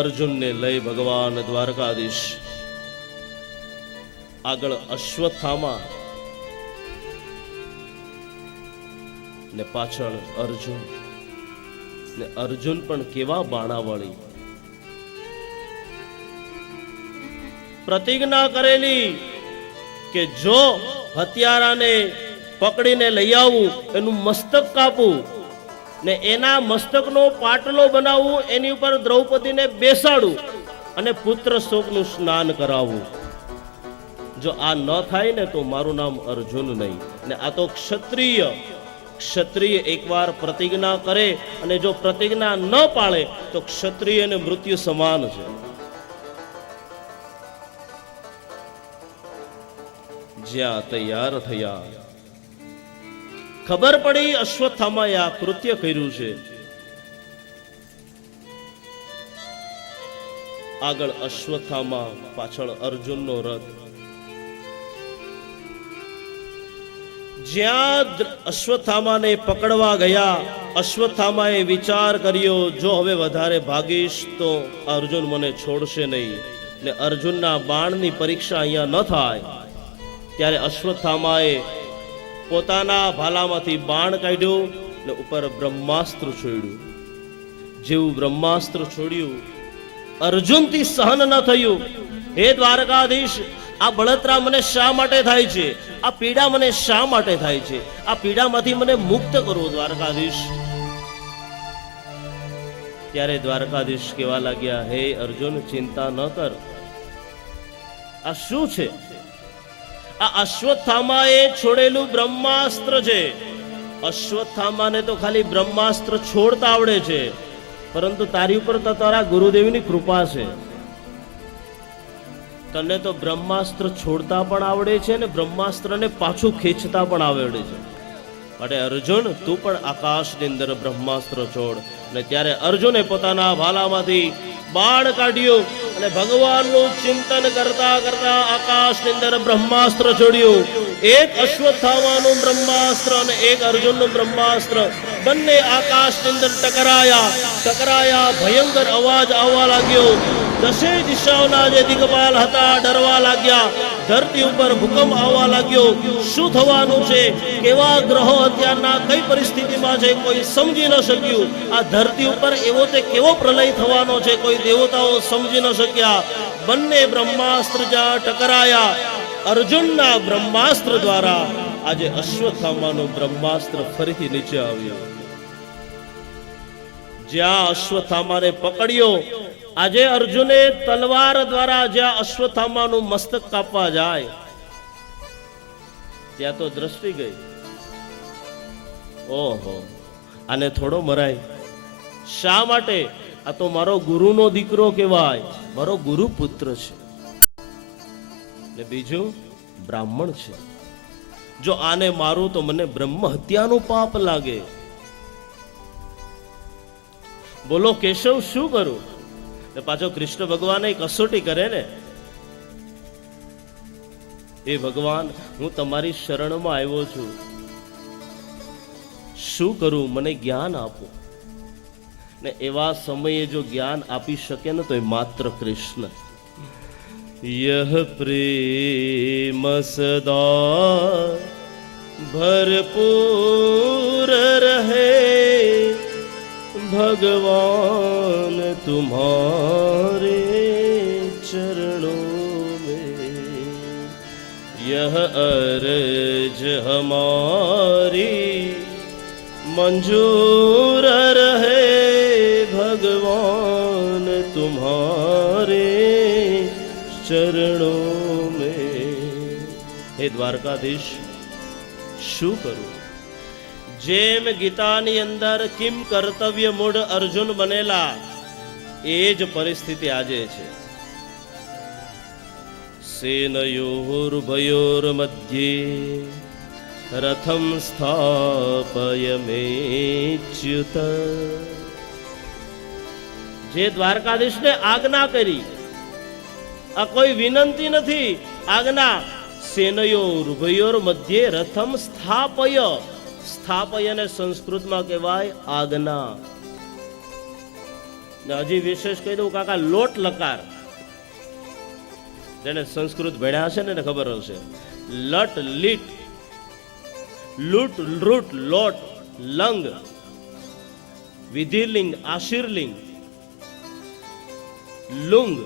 અર્જુનને લઈ ભગવાન દ્વારકાધીશ આગળ અશ્વત્થામા ને પાછળ અર્જુન. ને અર્જુન પણ કેવા બાણાવાળી, પ્રતિજ્ઞા કરેલી કે જો હત્યારાને પકડીને લઈ આવું, એનું મસ્તક કાપવું ને એના મસ્તકનો પાટલો બનાવવું, એની ઉપર દ્રૌપદીને બેસાડું અને પુત્ર શોકનું સ્નાન કરાવવું. જો આ ન થાય ને તો મારું નામ અર્જુન નહીં. ને આ તો ક્ષત્રિય એકવાર પ્રતિજ્ઞા કરે અને જો પ્રતિજ્ઞા ન પાળે તો ક્ષત્રિય અને મૃત્યુ સમાન છે. જ્યાં તૈયાર થયા, ખબર પડી અશ્વત્થામાએ આ કૃત્ય કર્યું છે. આગળ અશ્વત્થામા, પાછળ અર્જુનનો રથ. જ્યાં અશ્વત્થામાને પકડવા ગયા, અશ્વત્થામાએ વિચાર કર્યો, જો હવે વધારે ભાગીશ તો અર્જુન મને છોડશે નહીં ને અર્જુનના બાણની પરીક્ષા અહીંયા ન થાય. ત્યારે અશ્વત્થામાએ પોતાના ભાલામાંથી બાણ કાઢ્યું ને ઉપર બ્રહ્માસ્ત્ર છોડ્યું. જેવું બ્રહ્માસ્ત્ર છોડ્યું, અર્જુનથી સહન ન થયું. હે દ્વારકાધીશ, આ બળતરા મને શા માટે થાય છે? આ પીડા મને શા માટે થાય છે? આ પીડામાંથી મને મુક્ત કરો દ્વારકાધીશ. ત્યારે દ્વારકાધીશ કહેવા લાગ્યા, હે અર્જુન, ચિંતા ન કર. આ શું છે? આ અશ્વત્થામાએ છોડેલું બ્રહ્માસ્ત્ર છે. અશ્વત્થામાને તો ખાલી બ્રહ્માસ્ત્ર છોડતા આવડે છે, પરંતુ તારી ઉપર તો તારા ગુરુદેવની કૃપા છે. તને તો બ્રહ્માસ્ત્ર છોડતા પણ આવડે છે ને બ્રહ્માસ્ત્રને પાછું ખેંચતા પણ આવડે છે. માટે અર્જુન, તું પણ આકાશની અંદર બ્રહ્માસ્ત્ર છોડ. અને ત્યારે અર્જુને પોતાના ભાલામાંથી બાણ કાઢ્યું અને ભગવાનનું ચિંતન કરતા કરતા આકાશની અંદર બ્રહ્માસ્ત્ર છોડ્યું. એક અશ્વત્થામાનું બ્રહ્માસ્ત્ર અને એક અર્જુનનું બ્રહ્માસ્ત્ર બંને આકાશની અંદર ટકરાયા. ભયંકર અવાજ આવવા લાગ્યો. દસે દિશાઓના જે દિગ્પાલ હતા ડરવા લાગ્યા. ધરતી ઉપર ભૂકંપ આવવા લાગ્યો. શું થવાનું છે? કેવા ગ્રહો અત્યારના કઈ પરિસ્થિતિમાં છે? કોઈ સમજી ન શક્યું. આ ધરતી ઉપર એવો તે કેવો પ્રલય થવાનો છે? કોઈ દેવતાઓ સમજી ન શક્યા. બંને બ્રહ્માસ્ત્ર જ્યાં ટકરાયા, અર્જુનના બ્રહ્માસ્ત્ર દ્વારા આજે અશ્વત્થામાનું બ્રહ્માસ્ત્ર ફરીથી નીચે આવ્યું. જ્યાં અશ્વત્થામાને પકડ્યો, આજે અર્જુને તલવાર દ્વારા જ્યાં અશ્વત્થામાનું મસ્તક કાપવા જાય ત્યાં તો દ્રષ્ટિ ગઈ. ઓહો, આને થોડો મરાય. શા માટે? આ તો મારો ગુરુનો દીકરો કહેવાય, મારો ગુરુ પુત્ર છે ને બીજું બ્રાહ્મણ છે. જો આને મારું તો મને બ્રહ્મ હત્યાનું પાપ લાગે. બોલો કેશવ, શું કરું? ને પાછો કૃષ્ણ ભગવાન કસોટી કરે ને, એ ભગવાન, હું તમારી શરણમાં આવ્યો છું, શું કરું? મને જ્ઞાન આપો. ને એવા સમયે જો જ્ઞાન આપી શકે ને તો એ માત્ર કૃષ્ણ. યહ પ્રેમ સદા ભરપૂર રહે, भगवान तुम्हारे चरणों में, यह अर्ज हमारी मंजूर रहे, भगवान तुम्हारे चरणों में. हे द्वारकाधीश, શું કરું? જેમ ગીતાની અંદર કિમ કર્તવ્ય મૂઢ અર્જુન બનેલા, એ જ પરિસ્થિતિ આજે છે. સેનયોર્ભયોર મધ્યે રથમ સ્થાપયમેચ્યુત. જે દ્વારકાધીશને આજ્ઞા કરી, આ કોઈ વિનંતી નથી, આજ્ઞા. સેનયોર્ભયોર મધ્યે રથમ સ્થાપય. સ્થાપયને સંસ્કૃતમાં કહેવાય આજ્ઞા. હજી વિશેષ કહી દઉં કાકા, લોટ લકાર, જેને સંસ્કૃત ભણ્યા હશે ને ખબર હશે. લટ, લીટ, લૂટ, રૂટ, લોટ, લંગ, વિધિલિંગ, આશીર્લિંગ, લુંગ,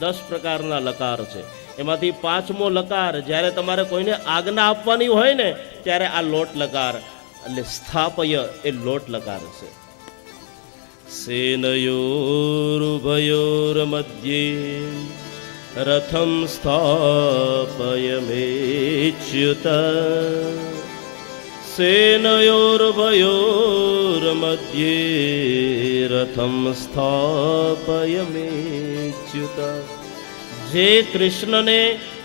10 પ્રકારના લકાર છે. એમાંથી 5મો લકાર જ્યારે તમારે કોઈને આજ્ઞા આપવાની હોય ને ત્યારે આ લોટ લકાર, એટલે સ્થાપય એ લોટ લકાર છે. સેનયોરુભયોર મધ્યે રથમ સ્થાપયમેચ્યુત. સેનયોરુભયોર મધ્યે રથમ સ્થાપયમેચ્યુત. જે કૃષ્ણને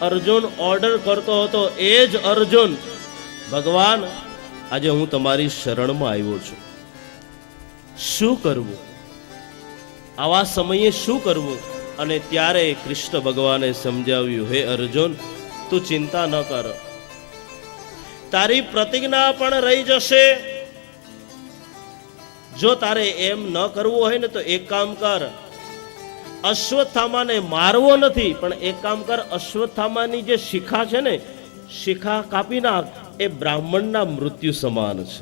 અર્જુન ઓર્ડર કરતો હતો એ જ અર્જુન, ભગવાન આજે હું તમારી શરણમાં આવ્યો છું, શું કરવું? આવા સમયે શું કરવું? અને ત્યારે કૃષ્ણ ભગવાને સમજાવ્યું, હે અર્જુન, તું ચિંતા ન કર, તારી પ્રતિજ્ઞા પણ રહી જશે. જો તારે એમ ન કરવું હોય ને તો એક કામ કર, અશ્વત્થામાને મારવો નથી, પણ એક કામ કર, અશ્વત્થામાની જે શિખા છે ને, શિખા કાપી નાખ. એ બ્રાહ્મણના મૃત્યુ સમાન છે.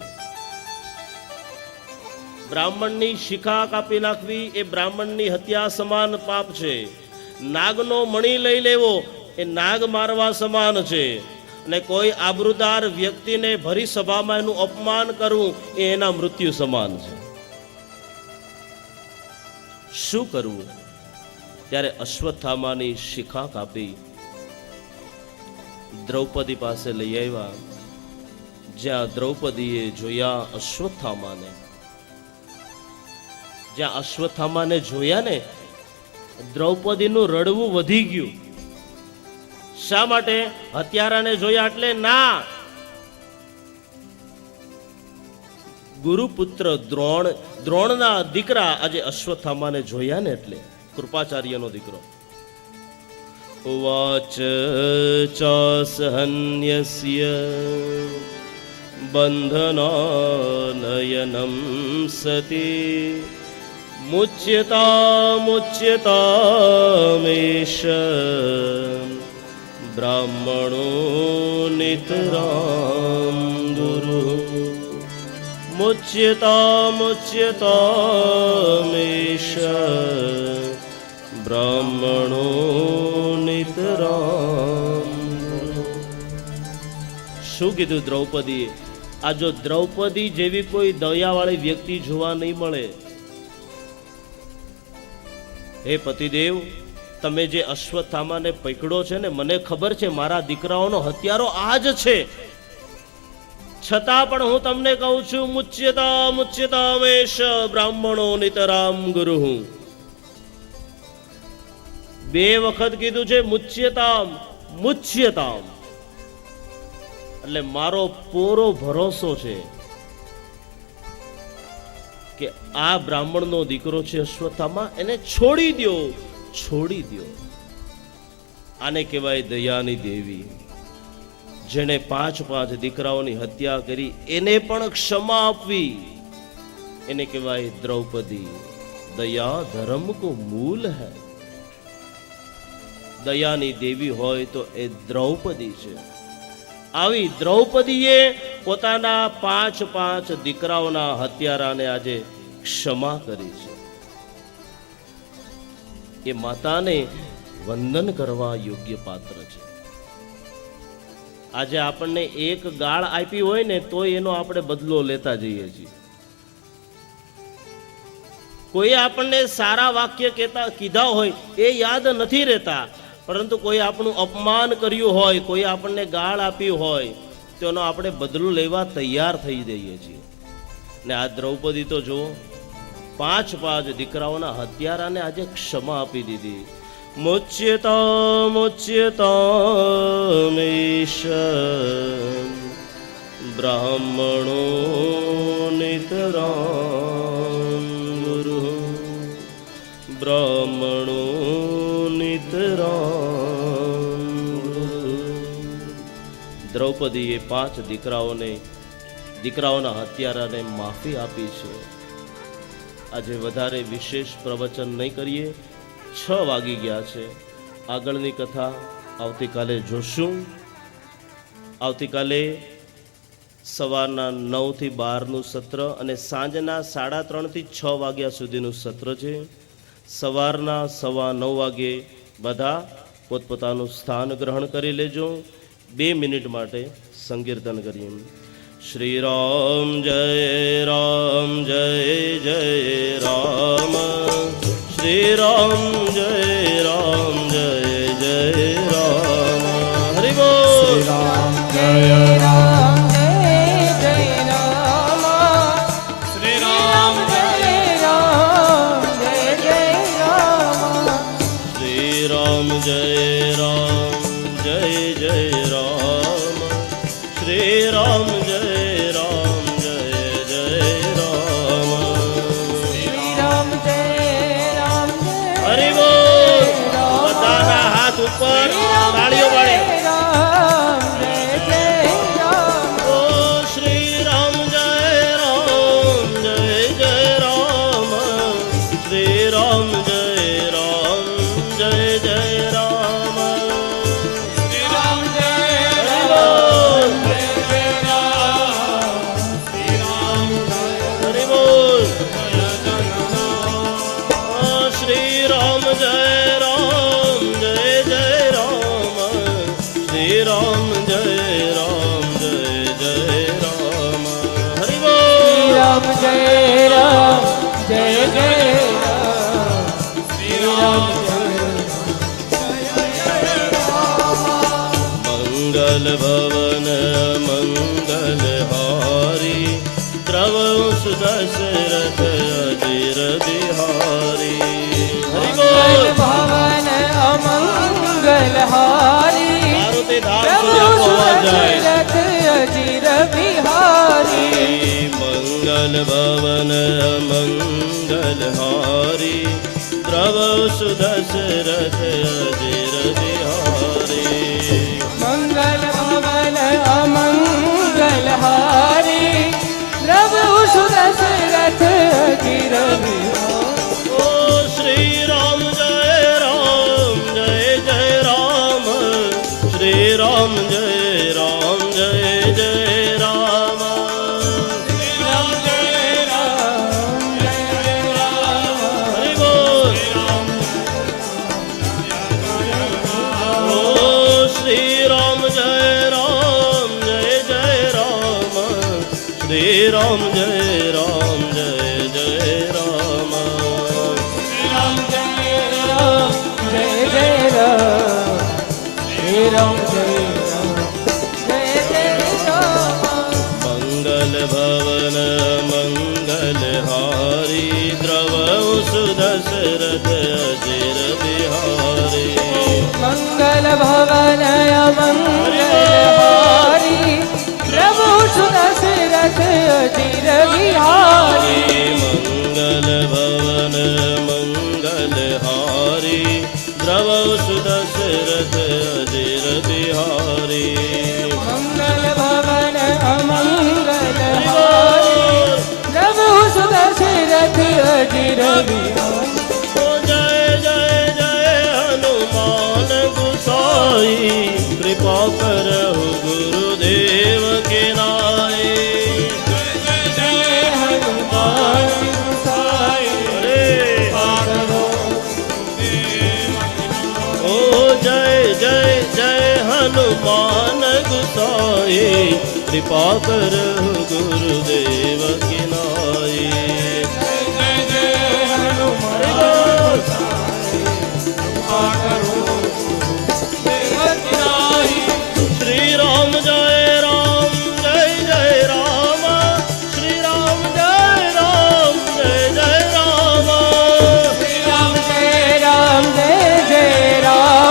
બ્રાહ્મણની શિખા કાપી નાખવી એ બ્રાહ્મણની હત્યા સમાન પાપ છે. નાગનો મણી લઈ લેવો એ નાગ મારવા સમાન છે. અને કોઈ આબરૂદાર વ્યક્તિને ભરી સભામાં એનું અપમાન કરવું એ એના મૃત્યુ સમાન છે. શું કરવું? ત્યારે અશ્વત્થામાની શિખા કાપી દ્રૌપદી પાસે લઈ આવ્યા. જ્યાં દ્રૌપદીએ જોયા અશ્વત્થામાને, જ્યાં અશ્વત્થામાને જોયા ને, દ્રૌપદીનું રડવું વધી ગયું. શા માટે? હત્યારાને જોયા એટલે ના. ગુરુપુત્ર દ્રોણના દીકરા આજે અશ્વત્થામાને જોયા ને એટલે, કૃપાચાર્યનો દીકરો. ઉવાચ ચાસહન્યસ્ય બંધનાનયનમ સતી મુચ્યતામેષ બ્રાહ્મણો નિતરામ ગુરુ. મુચ્યતામેષ બ્રાહ્મણો નિતરામ. શું કીધું દ્રૌપદીએ? આ જો દ્રૌપદી જેવી કોઈ દયાવાળી વ્યક્તિ જોવા નહીં મળે. હે પતિદેવ, તમે જે અશ્વત્થામાને પકડો છે ને, મને ખબર છે મારા દીકરાઓનો હત્યારો આ જ છે, છતાં પણ હું તમને કહું છું, મુચ્યતામેષ બ્રાહ્મણો નિતરામ ગુરુ. બે વખત કીધું છે મુચ્યતામ. એટલે મારો પૂરો ભરોસો છે કે આ બ્રાહ્મણનો દીકરો છે અશ્વત્થામા, એને છોડી દો. આને કહેવાય દયાની દેવી. જેણે 5 દીકરાઓની હત્યા કરી એને પણ ક્ષમા આપવી, એને કહેવાય દ્રૌપદી. દયા ધર્મ કો મૂલ હૈ. દયાની દેવી હોય તો એ દ્રૌપદી છે. આવી દ્રૌપદીએ પોતાના 5 દીકરાઓના હત્યારાને આજે ક્ષમા કરી છે. એ માતાને વંદન કરવા યોગ્ય પાત્ર છે. આજે આપણને એક ગાળ આપી હોય ને તોય એનો આપણે બદલો લેતા જઈએ છીએ. કોઈ આપણને સારા વાક્ય કીધા હોય એ યાદ નથી રહેતા, પરંતુ કોઈ આપણું અપમાન કર્યું હોય, કોઈ આપણને ગાળ આપી હોય, તેનો આપણે બદલો લેવા તૈયાર થઈ જઈએ છીએ. ને આ દ્રૌપદી તો જુઓ, 5 દીકરાઓના હત્યારાને આજે ક્ષમા આપી દીધી. મુચ્યતામેષ બ્રાહ્મણો નિતરામ ગુરુ. બ્રાહ્મણો નિતરામ ગુરુ. દ્રૌપદીએ 5 દીકરાઓના હત્યારાને માફી આપી છે. આજે વધારે વિશેષ પ્રવચન નહીં કરીએ, 6 વાગી ગયા છે. આગળની કથા આવતીકાલે જોશું. આવતીકાલે સવારના 9 થી 12નું સત્ર અને સાંજના 3:30 થી 6 વાગ્યા સુધીનું સત્ર છે. સવારના 9:15 વાગે બધા પોતપોતાનું સ્થાન ગ્રહણ કરી લેજો. 2 મિનિટ માટે સંકીર્તન કરીએ. શ્રી રામ જય રામ જય જય રામ. શ્રી રામ જય રામ જય જય રામ. હરિ બોલ. શ્રી રામ જય રામ જય રામ. શ્રી રામ જય રામ જય જય રામ. શ્રી રામ જય રામ જય જય રામ. શ્રી રામ જય રામ જય જય રામ. શ્રી રામ જય રામ જય હરિ બોલ. બધાના હાથ ઉપર, તાળીઓ પાડે. રામ જય જય રામ. ઓ શ્રી રામ જય રામ જય જય રામ. શ્રી રામ જય રામ મંગલ ભવન મંગલ હારી દ્રવ સુદશરથ અજીર બિહારી હરિ બોલ ભવન અમંગલ હારી મારુતિ ધામ સુધી આખો અવાજ જાય અજીર બિહારી મંગલ ભવન મંગલ હારી દ્રવ સુદશરથ અજીર બિહારી મંગલ ભવન અમંગલ હારી પ્રભુ સુદશરથ અજીર બિહારી ઓ શ્રી રામ જય રામ જય જય રામ શ્રી રામ જય રામ જય જય રામ રામ જય રામ જય જય રામ હરિ બોલ ઓ શ્રી રામ જય રામ જય જય રામ શ્રી રામ જય રામ જય જય રામ રામ જય રામ જય જય રામ શ્રી રામ જય રામ જય જય રામ મંગલ ભવન મંગલ હારી દ્રવ સુદશરથ અજીર બિહારી મંગલ ભવન અમંગલ હારી પ્રભુ સુદશરથ અજીર બિહારી મંગલ ભવન મંગલ હારી દ્રવ સુદશરથ અજીર બિહારી મંગલ ભવન અમંગલ હારી પ્રભુ સુદશરથ અજીર બિહારી ઓ જય જય જય હનુમાન ગુસાઈ કૃપા કરહુ ગુરુદેવ કે નાય જય હનુમાન ગુસાઈ અરે ઓ જય જય જય હનુમાન ગુસાઈ કૃપા કરહુ ગુરુદેવ કે નાય શ્રી રામ જય રામ જય જય રામ શ્રી રામ જય રામ જય જય રામ શ્રી રામ જય રામ જય જય રામ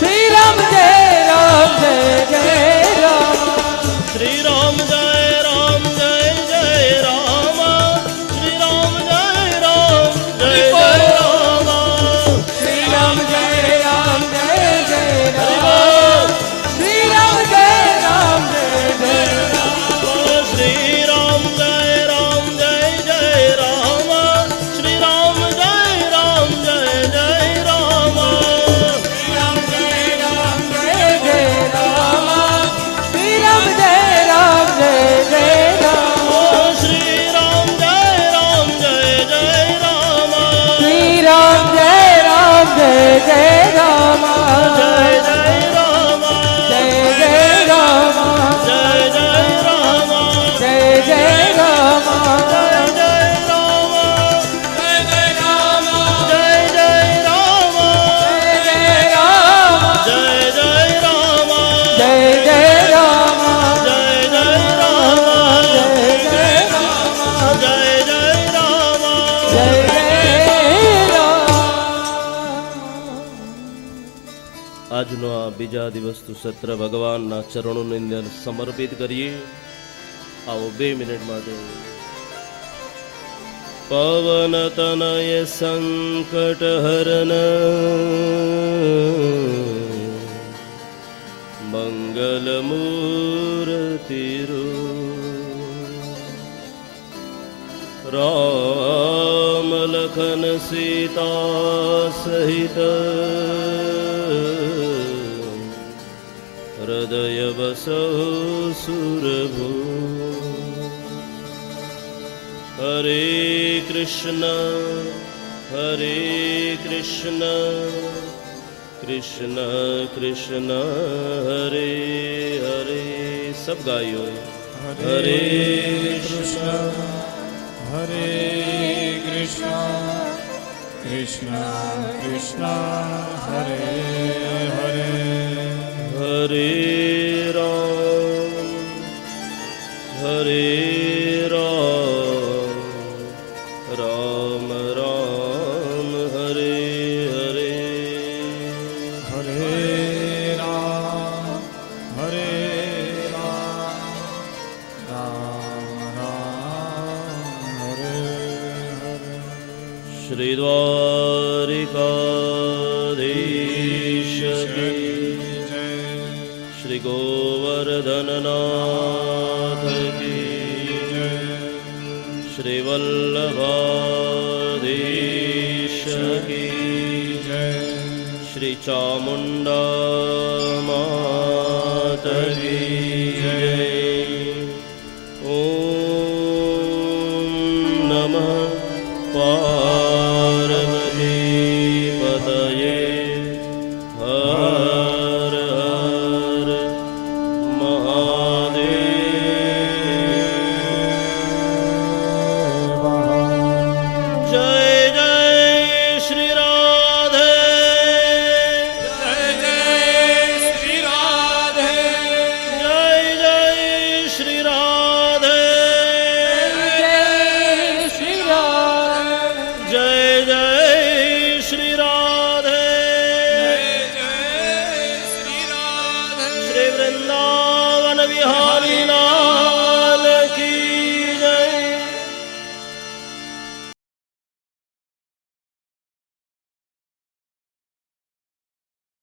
શ્રી રામ જય રામ જય જય રામ શ્રી રામ જય રામ જય જય રામ શ્રી રામ જય રામ જય જય રામ શ્રી રામ જય રામ જય જય રામ હરિ શ્રી રામ જય રામ જય જય રામ બોલ શ્રી રામ જય રામ જય જય રામ શ્રી રામ જય રામ જય જય રામ શ્રી રામ જય રામ જય જય રામ શ્રી રામ જય રામ જય જય રામ ઓ શ્રી રામ જય રામ જય જય રામ શ્રી રામ જય રામ જય જય રામ જય જય રામ જય જય રામ જય જય રામ જય જય રામ જય જય રામ જય જય રામ જય જય રામ જય જય રામ જય જય રામ જય જય રામ જય જય રામ જય જય રામ જય જય રામ જય જય રામ આજનો આ બીજા દિવસનું સત્ર ભગવાનના ચરણોની અંદર સમર્પિત કરીએ. આવો 2 મિનિટ માટે. પવન તનય સંકટ હરન મંગલ મૂર્તિ રામ લખન સીતા સહિત હૃદય બસો સુરભુ. હરે કૃષ્ણ કૃષ્ણ કૃષ્ણ હરે હરે. સબ ગાયો હરે કૃષ્ણ હરે કૃષ્ણ કૃષ્ણ કૃષ્ણ હરે હરે હરે શ્રી દ્વારિકાધીશ કી શ્રી ગોવર્ધનનાથ કી શ્રી વલ્લભાધીશ કી શ્રી ચામુંડા માત કી